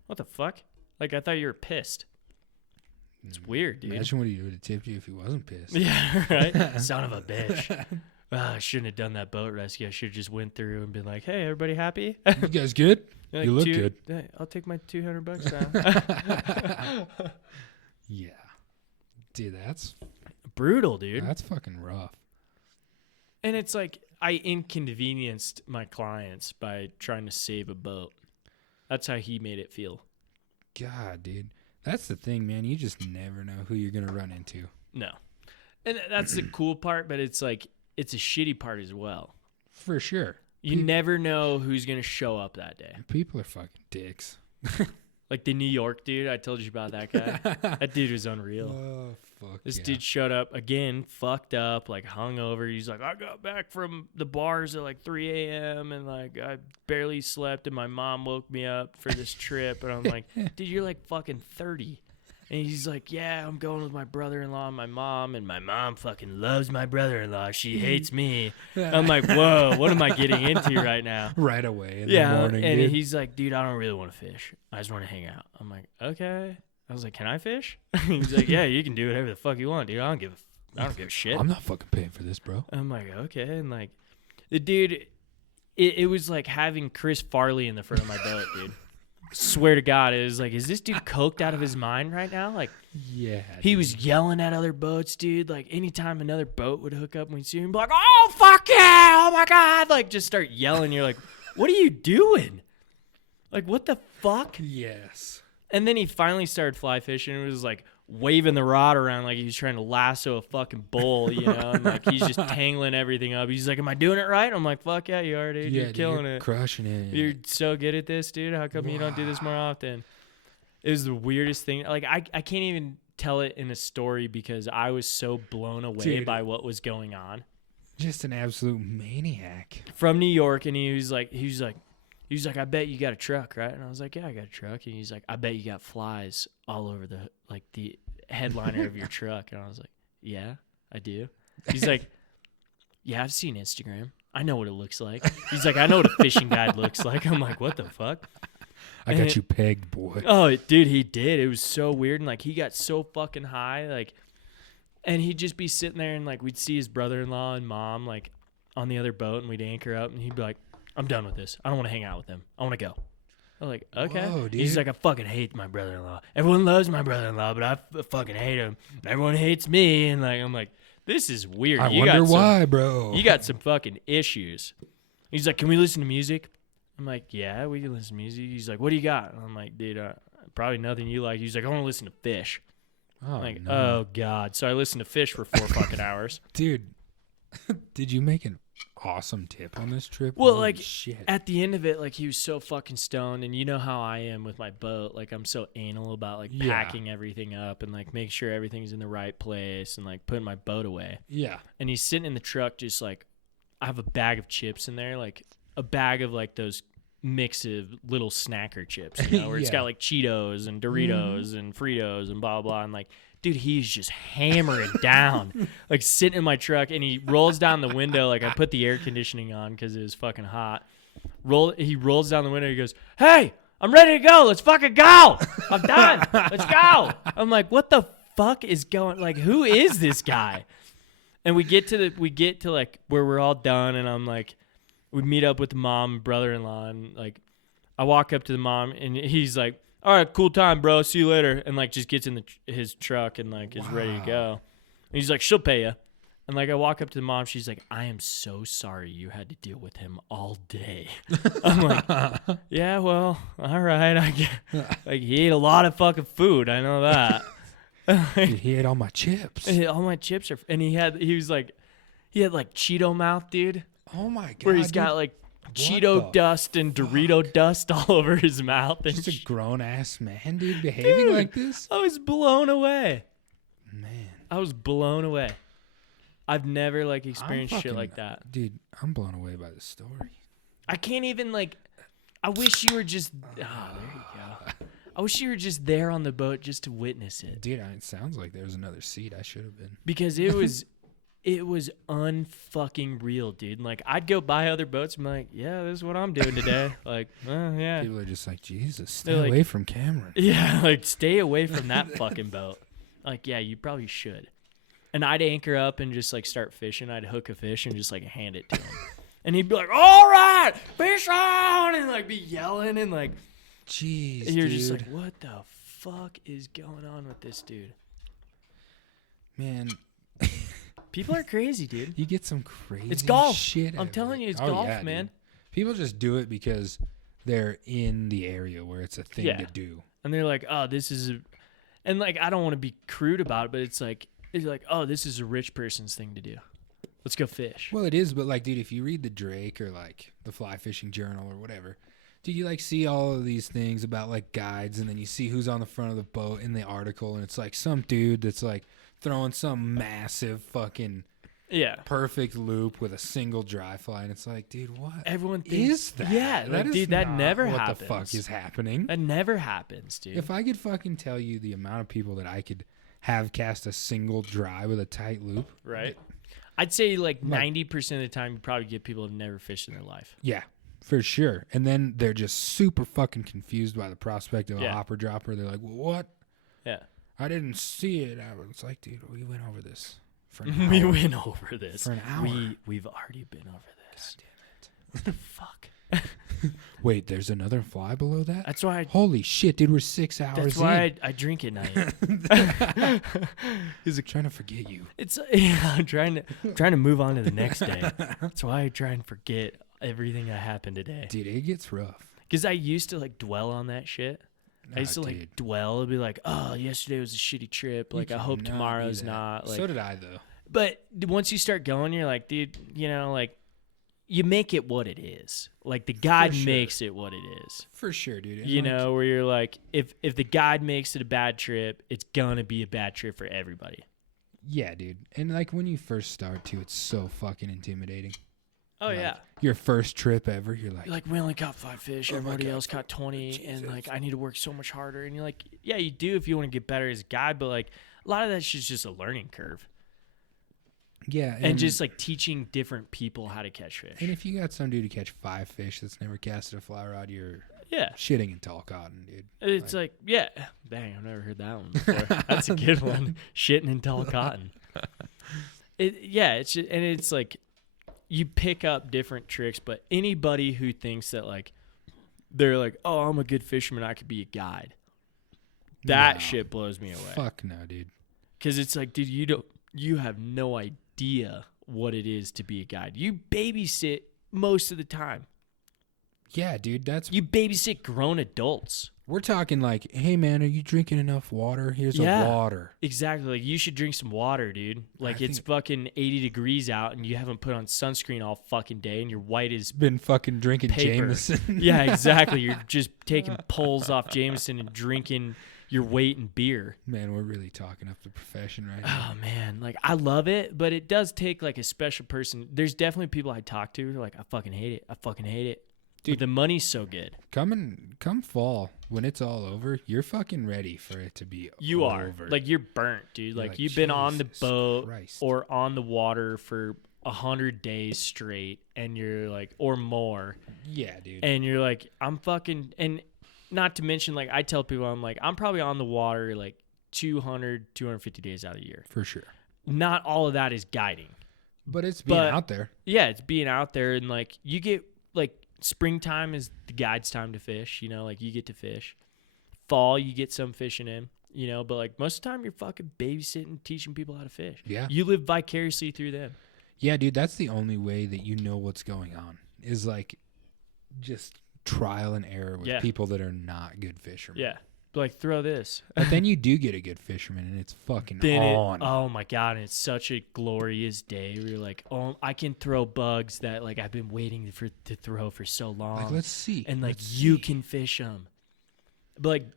what the fuck? Like I thought you were pissed. It's weird, dude. Imagine what he would have tipped you if he wasn't pissed. Yeah, right? Son of a bitch. I shouldn't have done that boat rescue. I should have just went through and been like, hey, everybody happy? You guys good? Like, you look good. I'll take my $200 now. Yeah. Dude, that's brutal, dude. That's fucking rough. And it's like I inconvenienced my clients by trying to save a boat. That's how he made it feel. God, dude. That's the thing, man. You just never know who you're going to run into. No. And that's the cool part, but it's like it's a shitty part as well. For sure. You never know who's going to show up that day. People are fucking dicks. Like the New York dude, I told you about that guy. That dude was unreal. Oh, fuck. This dude showed up again, fucked up, like hungover. He's like, I got back from the bars at like 3 a.m. and like I barely slept and my mom woke me up for this trip. And I'm like, dude, you're like fucking 30. And he's like, yeah, I'm going with my brother-in-law and my mom fucking loves my brother-in-law. She hates me. I'm like, whoa, what am I getting into right now? Right away in the morning, and dude. he's like, dude, I don't really want to fish. I just want to hang out. I'm like, okay. I was like, can I fish? He's like, yeah, you can do whatever the fuck you want, dude. I don't give a shit. I'm not fucking paying for this, bro. I'm like, okay. And like, the dude, it was like having Chris Farley in the front of my boat, dude. Swear to God, it was like, is this dude coked out of his mind right now? Like, yeah, he was yelling at other boats, dude. Like, anytime another boat would hook up and we'd see him, be like, oh, fuck yeah, oh my God. Like, just start yelling. You're like, what are you doing? Like, what the fuck? Yes. And then he finally started fly fishing. It was like waving the rod around like he was trying to lasso a fucking bull, and like he's just tangling everything up. He's like, am I doing it right? I'm like, fuck yeah, you are, dude. Yeah, you're killing it. Crushing it. You're so good at this, dude. How come you don't do this more often? It was the weirdest thing. Like, I can't even tell it in a story because I was so blown away by what was going on. Just an absolute maniac. From New York, and he was like, I bet you got a truck, right? And I was like, yeah, I got a truck. And he's like, I bet you got flies all over the headliner of your truck. And I was like, yeah, I do. He's like, yeah, I've seen Instagram. I know what it looks like. He's like, I know what a fishing guide looks like. I'm like, what the fuck? I got you pegged, boy. Oh, dude, he did. It was so weird. And like, he got so fucking high. Like, and he'd just be sitting there and like, we'd see his brother-in-law and mom like on the other boat and we'd anchor up and he'd be like, I'm done with this. I don't want to hang out with them. I want to go. I'm like, okay. Whoa, dude. He's like, I fucking hate my brother-in-law. Everyone loves my brother-in-law, but I fucking hate him. Everyone hates me. And like, I'm like, this is weird. I wonder why, bro. You got some fucking issues. He's like, can we listen to music? I'm like, yeah, we can listen to music. He's like, what do you got? And I'm like, dude, probably nothing you like. He's like, I want to listen to Fish. Oh, I'm like, no. oh, God. So I listened to Fish for 4 fucking hours. Dude, did you make an awesome tip on this trip? Well, Holy like, shit. at the end of it, like, he was so fucking stoned, and you know how I am with my boat. Like, I'm so anal about, like, packing everything up and, like, make sure everything's in the right place and, like, putting my boat away. Yeah. And he's sitting in the truck just, like, I have a bag of chips in there, like, a bag of, like, those mix of little snacker chips, where it's got, like, Cheetos and Doritos and Fritos and blah, blah, and, like, dude, he's just hammering down, like sitting in my truck, and he rolls down the window. Like I put the air conditioning on because it was fucking hot. He rolls down the window. He goes, "Hey, I'm ready to go. Let's fucking go. I'm done. Let's go." I'm like, what the fuck is going? Like, who is this guy? And we get to like where we're all done, and I'm like, we meet up with the mom and brother-in-law, and like, I walk up to the mom, and he's like, all right, cool time, bro. See you later. And, like, just gets in his truck and, like, is ready to go. And he's like, she'll pay you. And like I walk up to the mom, she's like, I am so sorry you had to deal with him all day. I'm like, yeah, well, all right. I get, like he ate a lot of fucking food. I know that. Dude, he ate all my chips. All my chips are, and he had like Cheeto mouth, dude. Oh my god. Where he's got like Cheeto dust and Dorito dust all over his mouth. And just a grown ass man, dude, behaving like this. I was blown away. Man, I was blown away. I've never like experienced shit like that. Dude, I'm blown away by the story. I can't even like. I wish you were just. There you go. I wish you were just there on the boat just to witness it. Dude, it sounds like there's another seat. I should have been. Because it was unfucking real, dude. And like, I'd go buy other boats and be like, yeah, this is what I'm doing today. Like, yeah. People are just like, Jesus, stay away from Cameron. Yeah, like, stay away from that fucking boat. Like, yeah, you probably should. And I'd anchor up and just like start fishing. I'd hook a fish and just like hand it to him. And he'd be like, all right, fish on! And like be yelling and like, jeez, and you're dude. just like, what the fuck is going on with this dude? Man. People are crazy, dude. You get some crazy It's golf. shit. I'm telling you, it's golf, yeah, man. Dude. People just do it because they're in the area where it's a thing to do. And they're like, oh, this is and like, I don't want to be crude about it, but it's like, oh, this is a rich person's thing to do. Let's go fish. Well, it is, but like, dude, if you read the Drake or like the Fly Fishing Journal or whatever, dude, you like see all of these things about like guides, and then you see who's on the front of the boat in the article, and it's like some dude that's like throwing some massive fucking perfect loop with a single dry fly, and it's like, dude, what? Everyone thinks is that? Yeah, like, dude, that never happens. What the fuck is happening? That never happens, dude. If I could fucking tell you the amount of people that I could have cast a single dry with a tight loop, right? I'd say like 90% of the time you probably get people who've never fished in their life. Yeah, for sure. And then they're just super fucking confused by the prospect of a hopper dropper. They're like, well, what? Yeah. I didn't see it. It's like, dude, we went over this for an hour. We went over this. For an hour. We've already been over this. God damn it. Fuck. Wait, there's another fly below that? That's why. Holy shit, dude, we're 6 hours in. That's why I drink at night. He's like, trying to forget you. I'm trying to move on to the next day. That's why I try and forget everything that happened today. Dude, it gets rough. Because I used to like dwell on that shit. I used to like dwell and be like, oh, yesterday was a shitty trip. Like, I hope tomorrow's not. Like, so did I, though. But once you start going, you're like, dude, you know, like, you make it what it is. Like, the guide makes it what it is. For sure, dude. You know, where you're like, if the guide makes it a bad trip, it's gonna be a bad trip for everybody. Yeah, dude. And like when you first start too, it's so fucking intimidating. Oh, like, yeah. Your first trip ever, you're like, we only caught 5 fish. Everybody else caught 20. And like, I need to work so much harder. And you're like, yeah, you do if you want to get better as a guide. But like, a lot of that shit's just a learning curve. Yeah. And just like teaching different people how to catch fish. And if you got some dude to catch 5 fish that's never casted a fly rod, you're shitting in tall cotton, dude. It's like yeah. Dang, I've never heard that one before. That's a good one. Shitting in tall cotton. It's just, and it's like you pick up different tricks, but anybody who thinks that like they're like, oh, I'm a good fisherman, I could be a guide. That shit blows me away. Fuck no, dude. Because it's like, dude, you have no idea what it is to be a guide. You babysit most of the time. Yeah, dude, you babysit grown adults. We're talking like, hey man, are you drinking enough water? Here's a water. Exactly. Like, you should drink some water, dude. Like, it's fucking 80 degrees out and you haven't put on sunscreen all fucking day and you're white as been fucking drinking paper. Jameson. Yeah, exactly. You're just taking pulls off Jameson and drinking your weight in beer. Man, we're really talking up the profession right now. Oh man, like, I love it, but it does take like a special person. There's definitely people I talk to who are like, I fucking hate it. I fucking hate it. Dude, but the money's so good. Come fall, when it's all over, you're fucking ready for it to be you over. Are. Like, you're burnt, dude. Like, you've been on the boat or on the water for 100 days straight, and you're like, or more. Yeah, dude. And you're like, I'm fucking, and not to mention, like, I tell people, I'm like, I'm probably on the water like 200, 250 days out of the year. For sure. Not all of that is guiding. But it's being out there. Yeah, it's being out there, and like, you get, like, springtime is the guide's time to fish, you know, like, you get to fish. Fall, you get some fishing in. you know, but like most of the time you're fucking babysitting, teaching people how to fish. Yeah. You live vicariously through them. Yeah, dude, that's the only way that you know what's going on is like just trial and error with people that are not good fishermen. Yeah. Like, throw this. But then you do get a good fisherman, and it's fucking on. Oh, my God. And it's such a glorious day where you're like, oh, I can throw bugs that, like, I've been waiting to throw for so long. Like, let's see. And, like, you can fish them. But, like,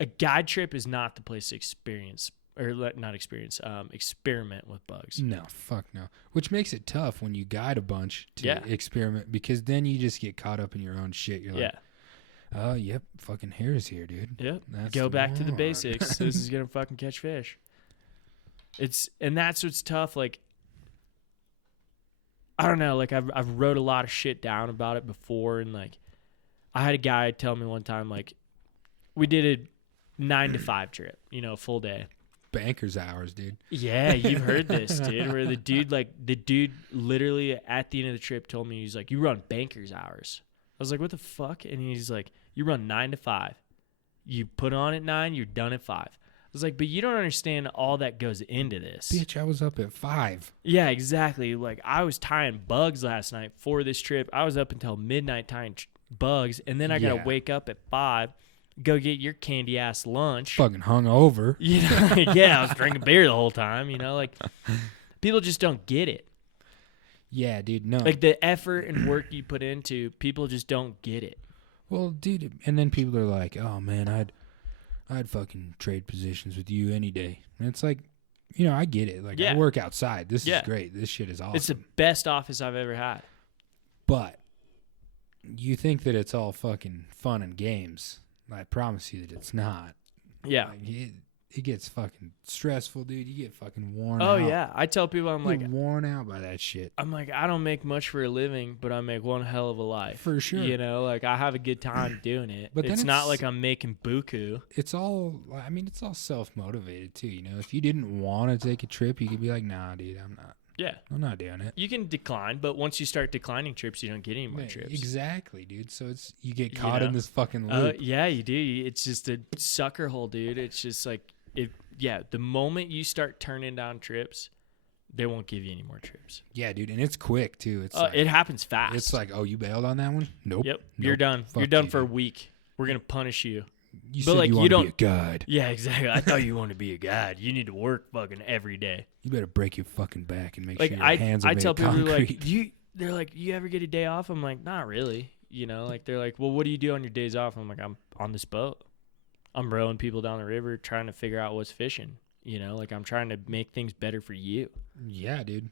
a guide trip is not the place to experience, or not experience, experiment with bugs. No, fuck no. Which makes it tough when you guide a bunch to experiment, because then you just get caught up in your own shit. You're like, oh, yep, fucking hair's here, dude. Yep. Go back to the basics. This is gonna fucking catch fish. And that's what's tough. Like, I don't know. Like, I've wrote a lot of shit down about it before, and like, I had a guy tell me one time, like, we did a 9 to 5 trip, you know, full day. Banker's hours, dude. Yeah, you've heard this, dude. Where the dude literally at the end of the trip told me, he's like, you run banker's hours. I was like, what the fuck? And he's like, you run 9 to 5. You put on at 9, you're done at 5. I was like, but you don't understand all that goes into this. Bitch, I was up at 5. Yeah, exactly. Like, I was tying bugs last night for this trip. I was up until midnight tying bugs, and then I got to wake up at 5, go get your candy ass lunch. Fucking hungover. You know, like, yeah, I was drinking beer the whole time. You know, like, people just don't get it. Yeah, dude, no. Like, the effort and work you put into, people just don't get it. Well, dude, and then people are like, oh, man, I'd fucking trade positions with you any day. And it's like, you know, I get it. Like, I work outside. This is great. This shit is awesome. It's the best office I've ever had. But you think that it's all fucking fun and games. I promise you that it's not. Yeah. Like, it gets fucking stressful, dude. You get fucking worn out. Oh, yeah. I tell people, I'm like, worn out by that shit. I'm like, I don't make much for a living, but I make one hell of a life. For sure. You know, like, I have a good time doing it. But it's not like I'm making buku. It's all, I mean, it's all self-motivated, too, you know? If you didn't want to take a trip, you could be like, nah, dude, I'm not. Yeah. I'm not doing it. You can decline, but once you start declining trips, you don't get any more trips. Exactly, dude. So you get caught in this fucking loop. Yeah, you do. It's just a sucker hole, dude. It's just like, the moment you start turning down trips, they won't give you any more trips. Yeah, dude. And it's quick, too. It's like, it happens fast. It's like, oh, you bailed on that one? Nope. Yep. Nope. You're done. Fuck You're done you, for dude. a week. We're going to punish you. You said like, you want to be a guide. Yeah, exactly. I thought you wanted to be a guide. You need to work fucking every day. You better break your fucking back and make like, sure your hands are made I tell of people, concrete. they're like, you ever get a day off? I'm like, not really. You know, like, they're like, well, what do you do on your days off? I'm like, I'm on this boat. I'm rowing people down the river trying to figure out what's fishing. You know, like, I'm trying to make things better for you. Yeah, dude.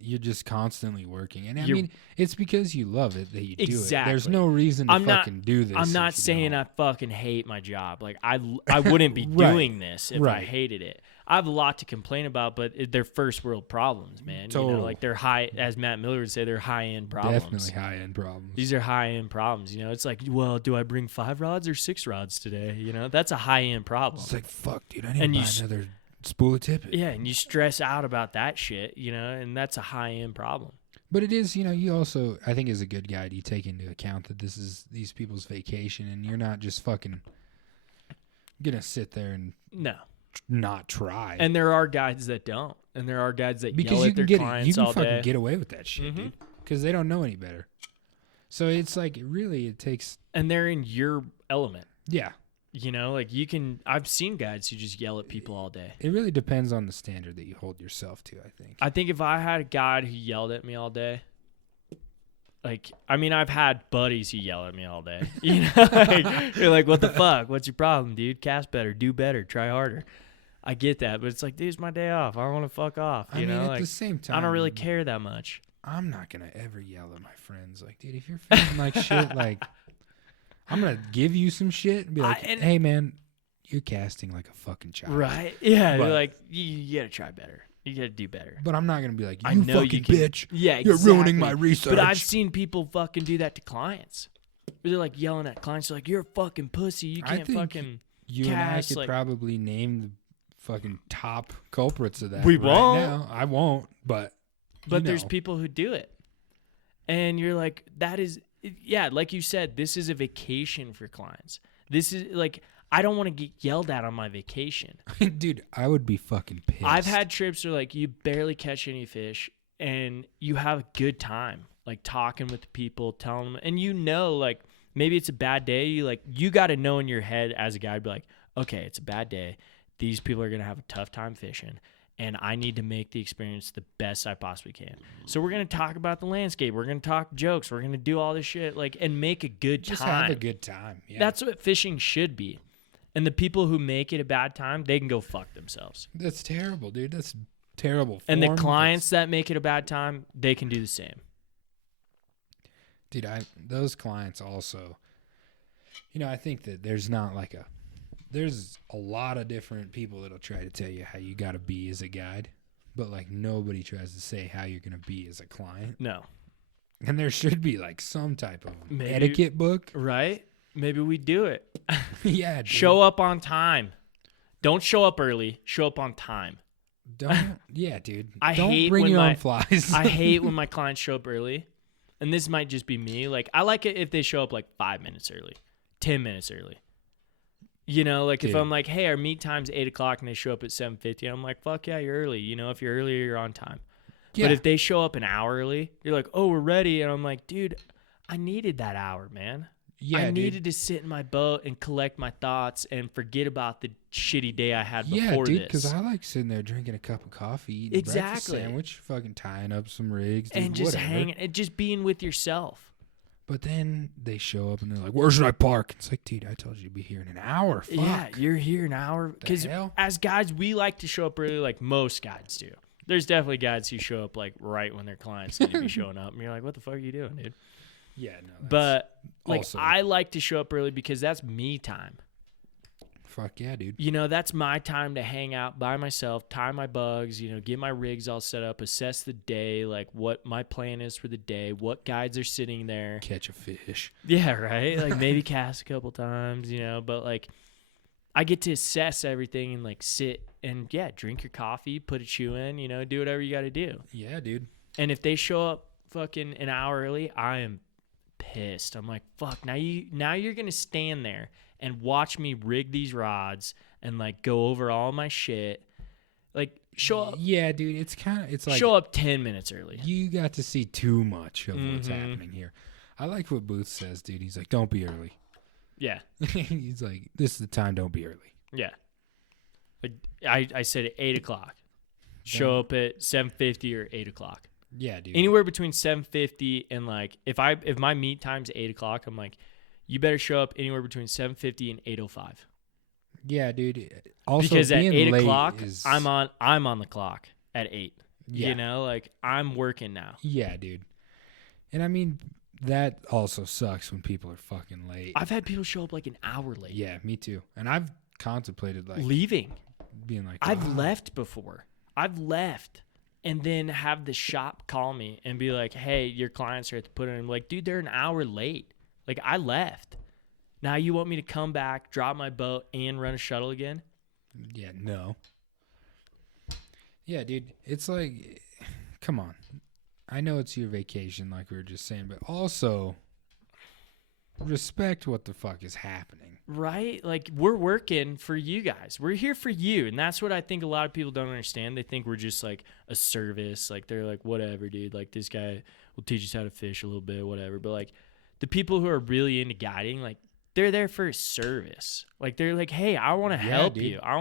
You're just constantly working. And I mean, it's because you love it that you do it. There's no reason to fucking do this. I'm not saying I fucking hate my job. Like, I wouldn't be doing this if I hated it. I have a lot to complain about, but they're first world problems, man. Totally. You know, like, they're high, as Matt Miller would say, they're high-end problems. Definitely high-end problems. These are high-end problems. You know, it's like, well, do I bring 5 rods or 6 rods today? You know, that's a high-end problem. It's like, fuck, dude, I need to buy another spool of tippet. Yeah, and you stress out about that shit, you know, and that's a high-end problem. But it is, you know, you also, I think as a good guide, you take into account that this is these people's vacation, and you're not just fucking gonna sit there and not try. And there are guides that don't, and there are guides that yell at their clients all day. You can fucking get away with that shit, dude, because they don't know any better. So it's like, it takes... And they're in your element. Yeah. You know, like, I've seen guides who just yell at people all day. It really depends on the standard that you hold yourself to, I think. I think if I had a guide who yelled at me all day, like, I mean, I've had buddies who yell at me all day. You know, like, you're like, what the fuck? What's your problem, dude? Cast better, do better, try harder. I get that, but it's like, dude, it's my day off. I want to fuck off. You know, at the same time, I don't really care that much. I'm not going to ever yell at my friends. Like, dude, if you're feeling like shit, like, I'm going to give you some shit and be like, hey, man, you're casting like a fucking child. Right? Yeah. You're like, you got to try better. You got to do better. But I'm not going to be like, you fucking bitch. Yeah, exactly. You're ruining my research. But I've seen people fucking do that to clients. They're like yelling at clients. They're like, you're a fucking pussy. You can't fucking you cast. And I could probably name the fucking top culprits of that. We right won't. Now. I won't, but there's people who do it. And you're like, that is, yeah, like you said, this is a vacation for clients. This is like, I don't want to get yelled at on my vacation. Dude, I would be fucking pissed. I've had trips where like you barely catch any fish and you have a good time, like talking with the people, telling them, and like maybe it's a bad day. You got to know in your head as a guy, be like, okay, it's a bad day. These people are going to have a tough time fishing, and I need to make the experience the best I possibly can. So we're going to talk about the landscape. We're going to talk jokes. We're going to do all this shit, like, and make a good time. Just have a good time. Yeah. That's what fishing should be. And the people who make it a bad time, they can go fuck themselves. That's terrible, dude. That's terrible. And the clients that make it a bad time, they can do the same. Dude, those clients also, I think that there's a lot of different people that'll try to tell you how you got to be as a guide, but like nobody tries to say how you're going to be as a client. No. And there should be like some type of etiquette book. Right? Maybe we do it. Yeah, dude. Show up on time. Don't show up early. Show up on time. Yeah, dude. Don't bring your own flies. I hate when my clients show up early. And this might just be me. Like, I like it if they show up like 5 minutes early, 10 minutes early. Like if I'm like, hey, our meet time's 8 o'clock and they show up at 7:50, I'm like, fuck yeah, you're early. If you're early, you're on time. Yeah. But if they show up an hour early, you're like, oh, we're ready. And I'm like, dude, I needed that hour, man. Yeah, I needed to sit in my boat and collect my thoughts and forget about the shitty day I had before this. Yeah, dude, because I like sitting there drinking a cup of coffee, eating a breakfast sandwich, fucking tying up some rigs, dude, and just hanging and just being with yourself. But then they show up and they're like, where should I park? It's like, dude, I told you to be here in an hour. Fuck. Yeah, you're here an hour. Because as guys, we like to show up early like most guys do. There's definitely guys who show up like right when their clients need to be showing up. And you're like, what the fuck are you doing, dude? Yeah, no. But like I like to show up early because that's me time. Fuck yeah, dude. That's my time to hang out by myself, tie my bugs, get my rigs all set up, assess the day, like what my plan is for the day, what guides are sitting there. Catch a fish. Yeah, right? Like maybe cast a couple times, but like I get to assess everything and like sit and drink your coffee, put a chew in, do whatever you got to do. Yeah, dude. And if they show up fucking an hour early, I am pissed. I'm like, fuck, now you're gonna stand there and watch me rig these rods and like go over all my shit. Like show up. Yeah, dude, it's like show up 10 minutes early. You got to see too much of what's happening here. I like what Booth says, dude. He's like, don't be early. Yeah. He's like, this is the time, don't be early. Yeah. Like I said at 8 o'clock. Show up at 7:50 or 8 o'clock. Yeah, dude. Anywhere between 7:50 and like if my meet time's 8 o'clock, I'm like, you better show up anywhere between 7:50 and 8:05. Yeah, dude. Also, because at 8 o'clock, is... I'm on the clock at 8. Yeah. Like I'm working now. Yeah, dude. And I mean, that also sucks when people are fucking late. I've had people show up like an hour late. Yeah, me too. And I've contemplated like leaving, being like, I've left before. I've left. And then have the shop call me and be like, hey, your clients are at the put in. I'm like, dude, they're an hour late. Like, I left. Now you want me to come back, drop my boat, and run a shuttle again? Yeah, no. Yeah, dude. It's like, come on. I know it's your vacation, like we were just saying, but also respect what the fuck is happening. Right? Like, we're working for you guys. We're here for you. And that's what I think a lot of people don't understand. They think we're just like a service. Like, they're like, whatever, dude. Like, this guy will teach us how to fish a little bit, whatever. But like, the people who are really into guiding, like, they're there for a service. Like, they're like, hey, I want to help you. I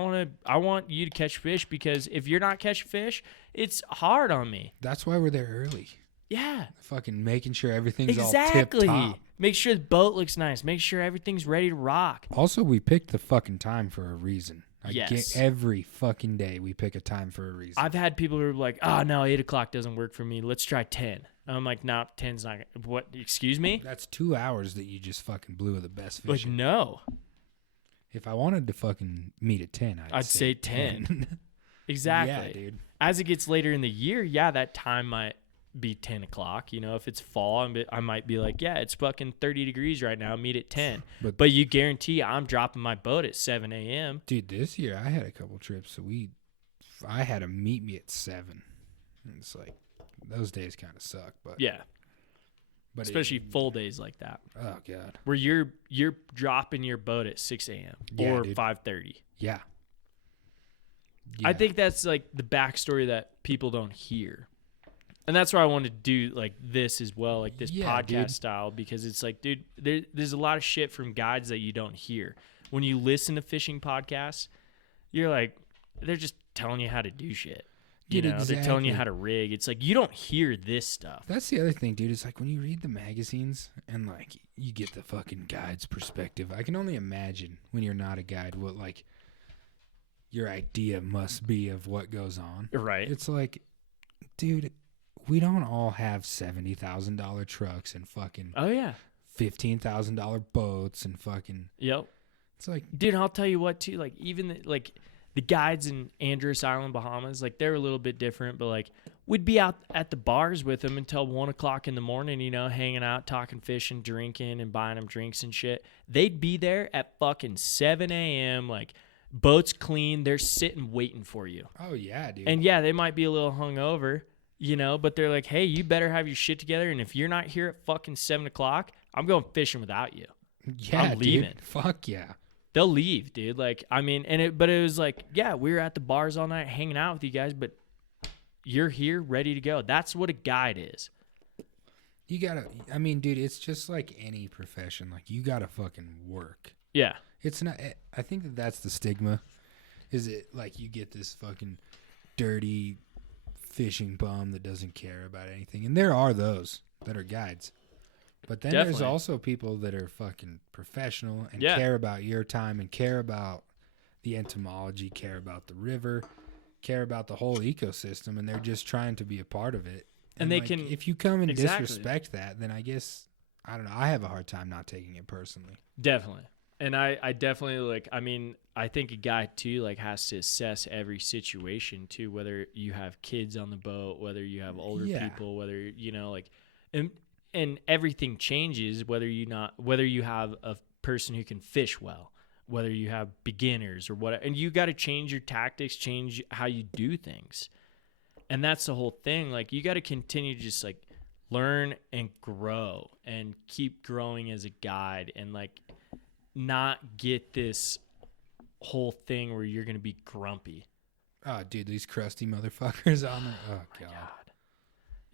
want you to catch fish because if you're not catching fish, it's hard on me. That's why we're there early. Yeah. Fucking making sure everything's all tip-top. Make sure the boat looks nice. Make sure everything's ready to rock. Also, we picked the fucking time for a reason. Yes. Every fucking day we pick a time for a reason. I've had people who are like, oh, no, 8 o'clock doesn't work for me. Let's try 10. I'm like, no, 10's not. What? Excuse me? That's 2 hours that you just fucking blew the best fishing. Like, no. If I wanted to fucking meet at 10, I'd say 10. Exactly. Yeah, dude. As it gets later in the year, that time might be 10 o'clock. If it's fall, I might be like, yeah, it's fucking 30 degrees right now. Meet at 10. But you guarantee I'm dropping my boat at 7 a.m. Dude, this year I had a couple trips. So I had to meet me at 7. And it's like, those days kind of suck. But yeah. But especially full days like that. Oh God. Where you're dropping your boat at 6 a.m. or 5:30. Yeah. I think that's like the backstory that people don't hear. And that's why I wanted to do like this as well, like this podcast style, because it's like, dude, there's a lot of shit from guides that you don't hear. When you listen to fishing podcasts, you're like, they're just telling you how to do shit. Dude, They're telling you how to rig. It's like, you don't hear this stuff. That's the other thing, dude. It's like when you read the magazines and like you get the fucking guide's perspective. I can only imagine when you're not a guide what like your idea must be of what goes on. Right. It's like, dude, we don't all have $70,000 trucks and fucking $15,000 boats and fucking. Yep. It's like, dude, I'll tell you what too. Like even the guides in Andros Island, Bahamas, like they're a little bit different, but like we'd be out at the bars with them until 1 o'clock in the morning, you know, hanging out, talking, fishing, drinking, and buying them drinks and shit. They'd be there at fucking 7 a.m. like boats clean. They're sitting waiting for you. Oh yeah, dude. And yeah, they might be a little hungover, you know, but they're like, hey, you better have your shit together. And if you're not here at fucking 7 o'clock, I'm going fishing without you. Yeah, I'm leaving. Dude. Fuck yeah. They'll leave, dude. Like, I mean, but it was like, yeah, we were at the bars all night hanging out with you guys, but you're here ready to go. That's what a guide is. You gotta, I mean, dude, it's just like any profession. Like, you gotta fucking work. Yeah. It's not, I think that's the stigma. Is it like you get this fucking dirty fishing bum that doesn't care about anything? And there are those that are guides. But then there's also people that are fucking professional and care about your time and care about the entomology, care about the river, care about the whole ecosystem, and they're just trying to be a part of it. And they like, can... If you come and disrespect that, then I guess, I don't know, I have a hard time not taking it personally. Definitely. And I definitely, like, I mean, I think a guy, too, like, has to assess every situation, too, whether you have kids on the boat, whether you have older people, whether, you know, like... And everything changes whether you have a person who can fish well, whether you have beginners or what, and you got to change your tactics, change how you do things. And that's the whole thing. Like, you got to continue to just like learn and grow and keep growing as a guide, and like not get this whole thing where you're going to be grumpy. Oh, dude, these crusty motherfuckers on there. Oh, God.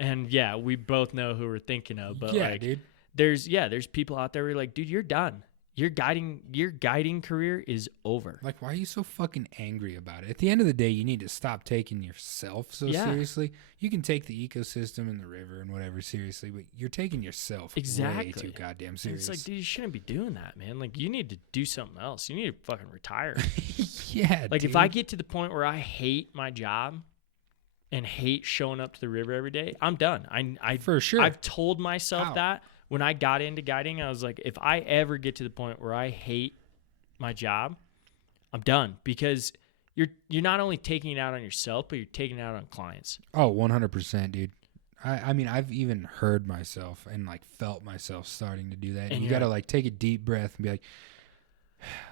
And yeah, we both know who we're thinking of, but like, dude. There's people out there who are like, dude, you're done. Your guiding career is over. Like, why are you so fucking angry about it? At the end of the day, you need to stop taking yourself so seriously. You can take the ecosystem and the river and whatever seriously, but you're taking yourself way too goddamn serious. And it's like, dude, you shouldn't be doing that, man. Like, you need to do something else. You need to fucking retire. Yeah, like, dude. if I get to the point where I hate my job and hate showing up to the river every day, I'm done. I for sure. I've told myself that when I got into guiding. I was like, if I ever get to the point where I hate my job, I'm done, because you're not only taking it out on yourself, but you're taking it out on clients. Oh, 100%, dude. I mean, I've even heard myself and like felt myself starting to do that. And you got to like take a deep breath and be like,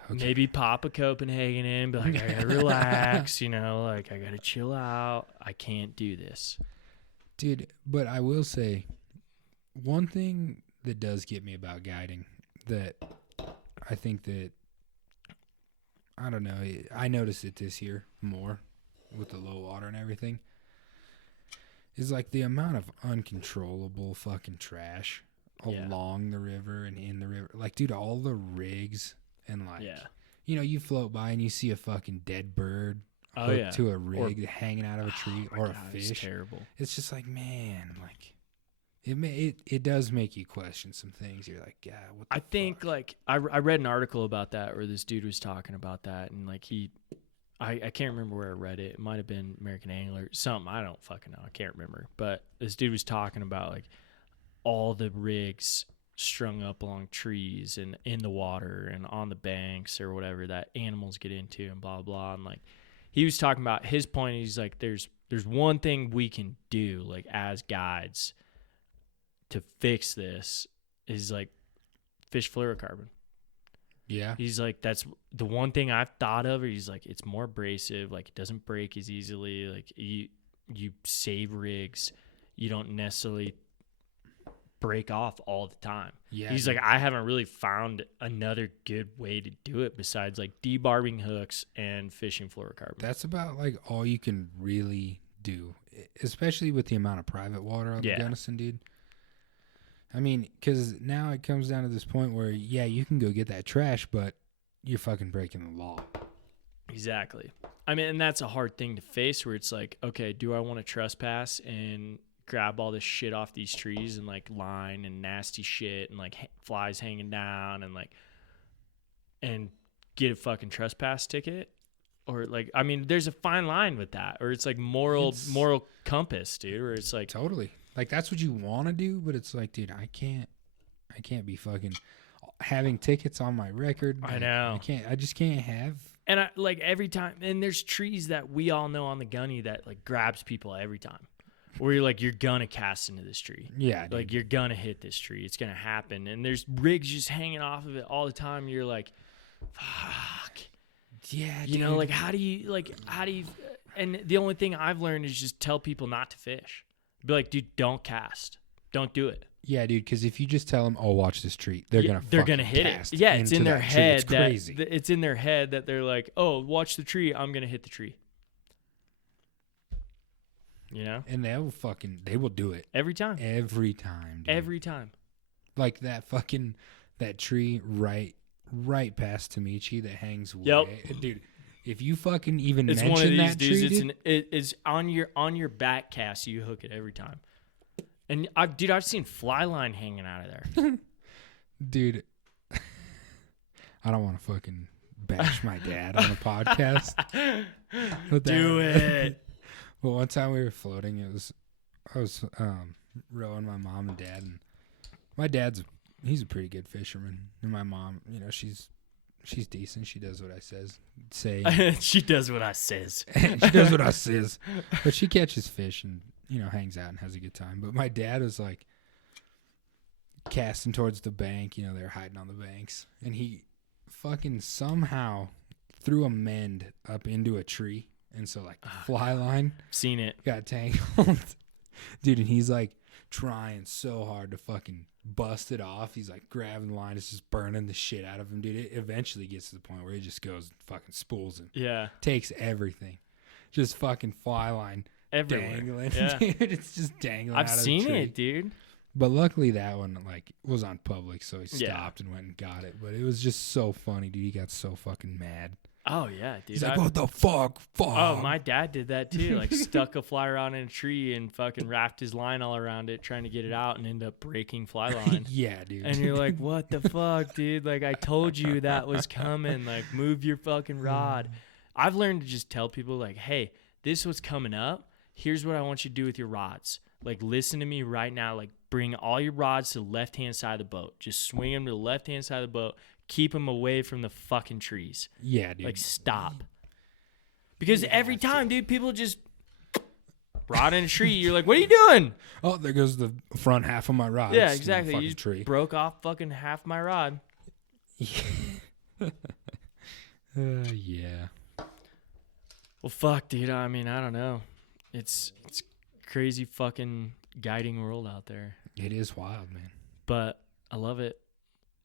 okay. Maybe pop a Copenhagen in, be like, I gotta relax, you know, like I gotta chill out. I can't do this. Dude, but I will say, one thing that does get me about guiding, that I think that, I don't know, I noticed it this year more with the low water and everything, is like the amount of uncontrollable fucking trash along the river and in the river. Like, dude, all the rigs... And like, you know, you float by and you see a fucking dead bird hooked to a rig hanging out of a tree or a fish. It's terrible. It's just like, man, like it does make you question some things. You're like, yeah, what the fuck? Think like I read an article about that where this dude was talking about that, and like I can't remember where I read it. It might have been American Angler, something. I don't fucking know. I can't remember. But this dude was talking about like all the rigs strung up along trees and in the water and on the banks or whatever that animals get into and blah blah. And like he was talking about his point, he's like, there's one thing we can do like as guides to fix this, is like fish fluorocarbon. Yeah. He's like, that's the one thing I've thought of. He's like, it's more abrasive, like it doesn't break as easily, like you save rigs, you don't necessarily break off all the time. Yeah, He's like, I haven't really found another good way to do it besides like debarbing hooks and fishing fluorocarbon. That's about like all you can really do, especially with the amount of private water on the Gunnison, dude. I mean, because now it comes down to this point where, yeah, you can go get that trash, but you're fucking breaking the law. Exactly. I mean, and that's a hard thing to face where it's like, okay, do I want to trespass and grab all this shit off these trees and like line and nasty shit and like flies hanging down and like, and get a fucking trespass ticket? Or like, I mean, there's a fine line with that, or it's like moral compass, dude, where it's like totally like that's what you want to do, but it's like, dude, I can't be fucking having tickets on my record. I know. I just can't have. And I like every time, and there's trees that we all know on the gunny that like grabs people every time. Where you're like, you're gonna cast into this tree. Yeah, dude. Like you're gonna hit this tree. It's gonna happen. And there's rigs just hanging off of it all the time. You're like, fuck. Yeah, you know, like how do you and the only thing I've learned is just tell people not to fish. Be like, dude, don't cast. Don't do it. Yeah, dude, because if you just tell them, "Oh, watch this tree," they're gonna hit it. Yeah, it's in their head. It's in their head that they're like, "Oh, watch the tree. I'm gonna hit the tree." You know, and they will do it every time. Every time, dude. Every time. Like that tree right past Tamichi that hangs way. Yep. Dude, if you fucking even it's mention one of these that dudes, tree, it's on your back cast. You hook it every time. And I've seen fly line hanging out of there. Dude, I don't want to fucking bash my dad on a podcast. Do it. Well, one time we were floating. I was rowing my mom and dad, and my he's a pretty good fisherman, and my mom, you know, she's decent. She does what I say. She does what I says. She does what I says. But she catches fish and, you know, hangs out and has a good time. But my dad was like casting towards the bank. You know, they're hiding on the banks, and he fucking somehow threw a mend up into a tree. And so, like, the fly line seen it got tangled. Dude, and he's, like, trying so hard to fucking bust it off. He's, like, grabbing the line. It's just burning the shit out of him, dude. It eventually gets to the point where it just goes and fucking spools and takes everything. Just fucking fly line everywhere. Dangling. Yeah. Dude, it's just dangling I've out of seen the tree. it, dude. But luckily that one, like, was on public, so he stopped and went and got it. But it was just so funny, dude. He got so fucking mad. Oh, yeah, dude. He's like, what the fuck? Oh, my dad did that, too. Like, stuck a fly rod in a tree and fucking wrapped his line all around it, trying to get it out, and ended up breaking fly line. Yeah, dude. And you're like, what the fuck, dude? Like, I told you that was coming. Like, move your fucking rod. I've learned to just tell people, like, hey, this is what's coming up. Here's what I want you to do with your rods. Like, listen to me right now. Like, bring all your rods to the left-hand side of the boat. Just swing them to the left-hand side of the boat. Keep them away from the fucking trees. Yeah, dude. Like, stop. Because every time, dude, people just rod in a tree. You're like, what are you doing? Oh, there goes the front half of my rod. Yeah, exactly. You just tree. broke off fucking half my rod. Yeah. Well, fuck, dude. I mean, I don't know. It's crazy fucking guiding world out there. It is wild, man. But I love it.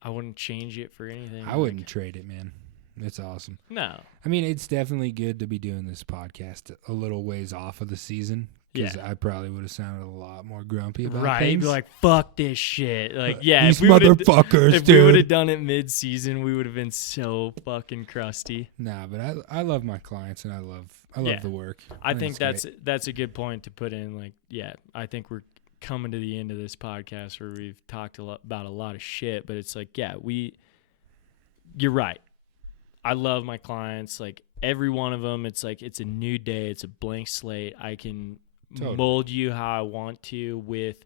I wouldn't change it for anything. I wouldn't trade it, man. It's awesome. No. I mean, it's definitely good to be doing this podcast a little ways off of the season. Because I probably would have sounded a lot more grumpy about things. You'd be like, fuck this shit. Like, yeah. These motherfuckers, if we would have done it mid-season, we would have been so fucking crusty. Nah, but I love my clients, and I love the work. I think that's a good point to put in. Like, yeah, I think we're coming to the end of this podcast where we've talked about a lot of shit, but it's like, yeah, you're right. I love my clients. Like, every one of them, it's like, it's a new day. It's a blank slate. I can mold you how I want to with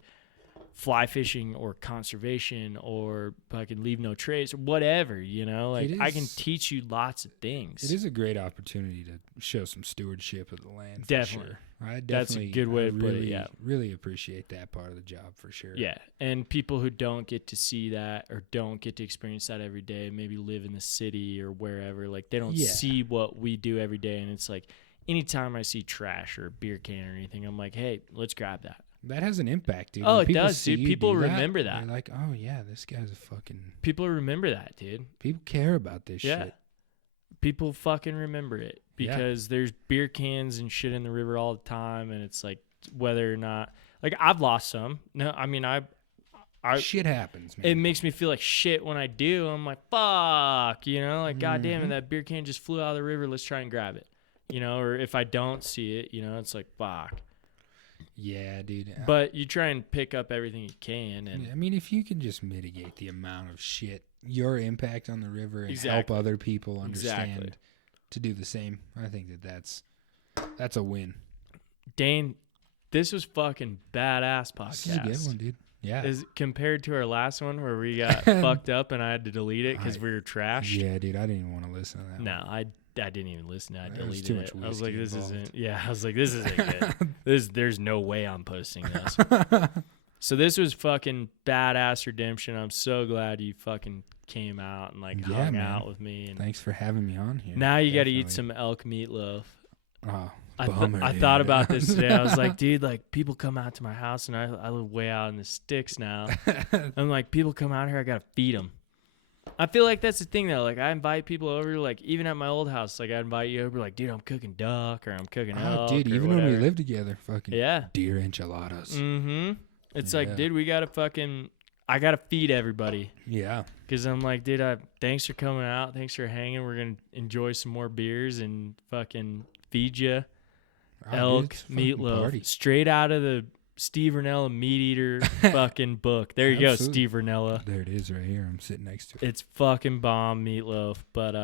fly fishing or conservation or fucking leave no trace or whatever, you know? Like, I can teach you lots of things. It is a great opportunity to show some stewardship of the land. Definitely. Sure. That's a good way to put it, yeah. Really appreciate that part of the job for sure. Yeah, and people who don't get to see that or don't get to experience that every day, maybe live in the city or wherever, like they don't see what we do every day. And it's like anytime I see trash or a beer can or anything, I'm like, hey, let's grab that. That has an impact, dude. Oh, When it people does, see dude. you People do remember that. They're like, oh, yeah, this guy's a fucking... People remember that, dude. People care about this Yeah. shit. People fucking remember it because there's beer cans and shit in the river all the time, and it's like whether or not... Like, I've lost some. No, I mean, Shit happens, man. it makes me feel like shit when I do. I'm like, fuck, you know? Like, goddamn it, that beer can just flew out of the river. Let's try and grab it. You know, or if I don't see it, you know, it's like, fuck. Yeah, dude. But you try and pick up everything you can. And I mean, if you can just mitigate the amount of shit, your impact on the river, and Exactly. help other people understand Exactly. to do the same, I think that's a win. Dane, this was fucking badass podcast. This is a good one, dude. Yeah. Is compared to our last one where we got fucked up and I had to delete it because we were trashed. Yeah, dude. I didn't even want to listen to that. No, I didn't even listen. I There was deleted too much it. I was like, whiskey this involved. isn't. Yeah, I was like, this isn't good. There's no way I'm posting this. So this was fucking badass redemption. I'm so glad you fucking came out and like Yeah, hung man. out with me. And Thanks for having me on here. now you got to eat Definitely. some elk meatloaf. Oh, I bummer, thought dude. about this today. I was like, dude, like people come out to my house and I live way out in the sticks now. I'm like, people come out here, I gotta feed them. I feel like that's the thing though. Like I invite people over, like even at my old house, like I invite you over, like dude, I'm cooking duck or I'm cooking elk. dude, or even when we whatever. lived together, fucking Yeah. deer enchiladas. Mm-hmm. It's Yeah. like, dude, I gotta feed everybody. Yeah. Cause I'm like, dude, thanks for coming out. Thanks for hanging. We're gonna enjoy some more beers and fucking feed you. Oh, dude, Elk it's a fucking meatloaf party. straight out of the Steve Rinella Meat Eater fucking book. There you go, Absolutely. Steve Rinella. There it is right here. I'm sitting next to it. It's fucking bomb meatloaf. But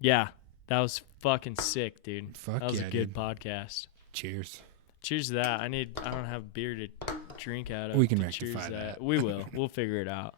yeah, that was fucking sick, dude. Fuck That was yeah, a good dude. podcast. Cheers. Cheers to that. I don't have beer to drink out of. We can to rectify cheers that. We will. We'll figure it out.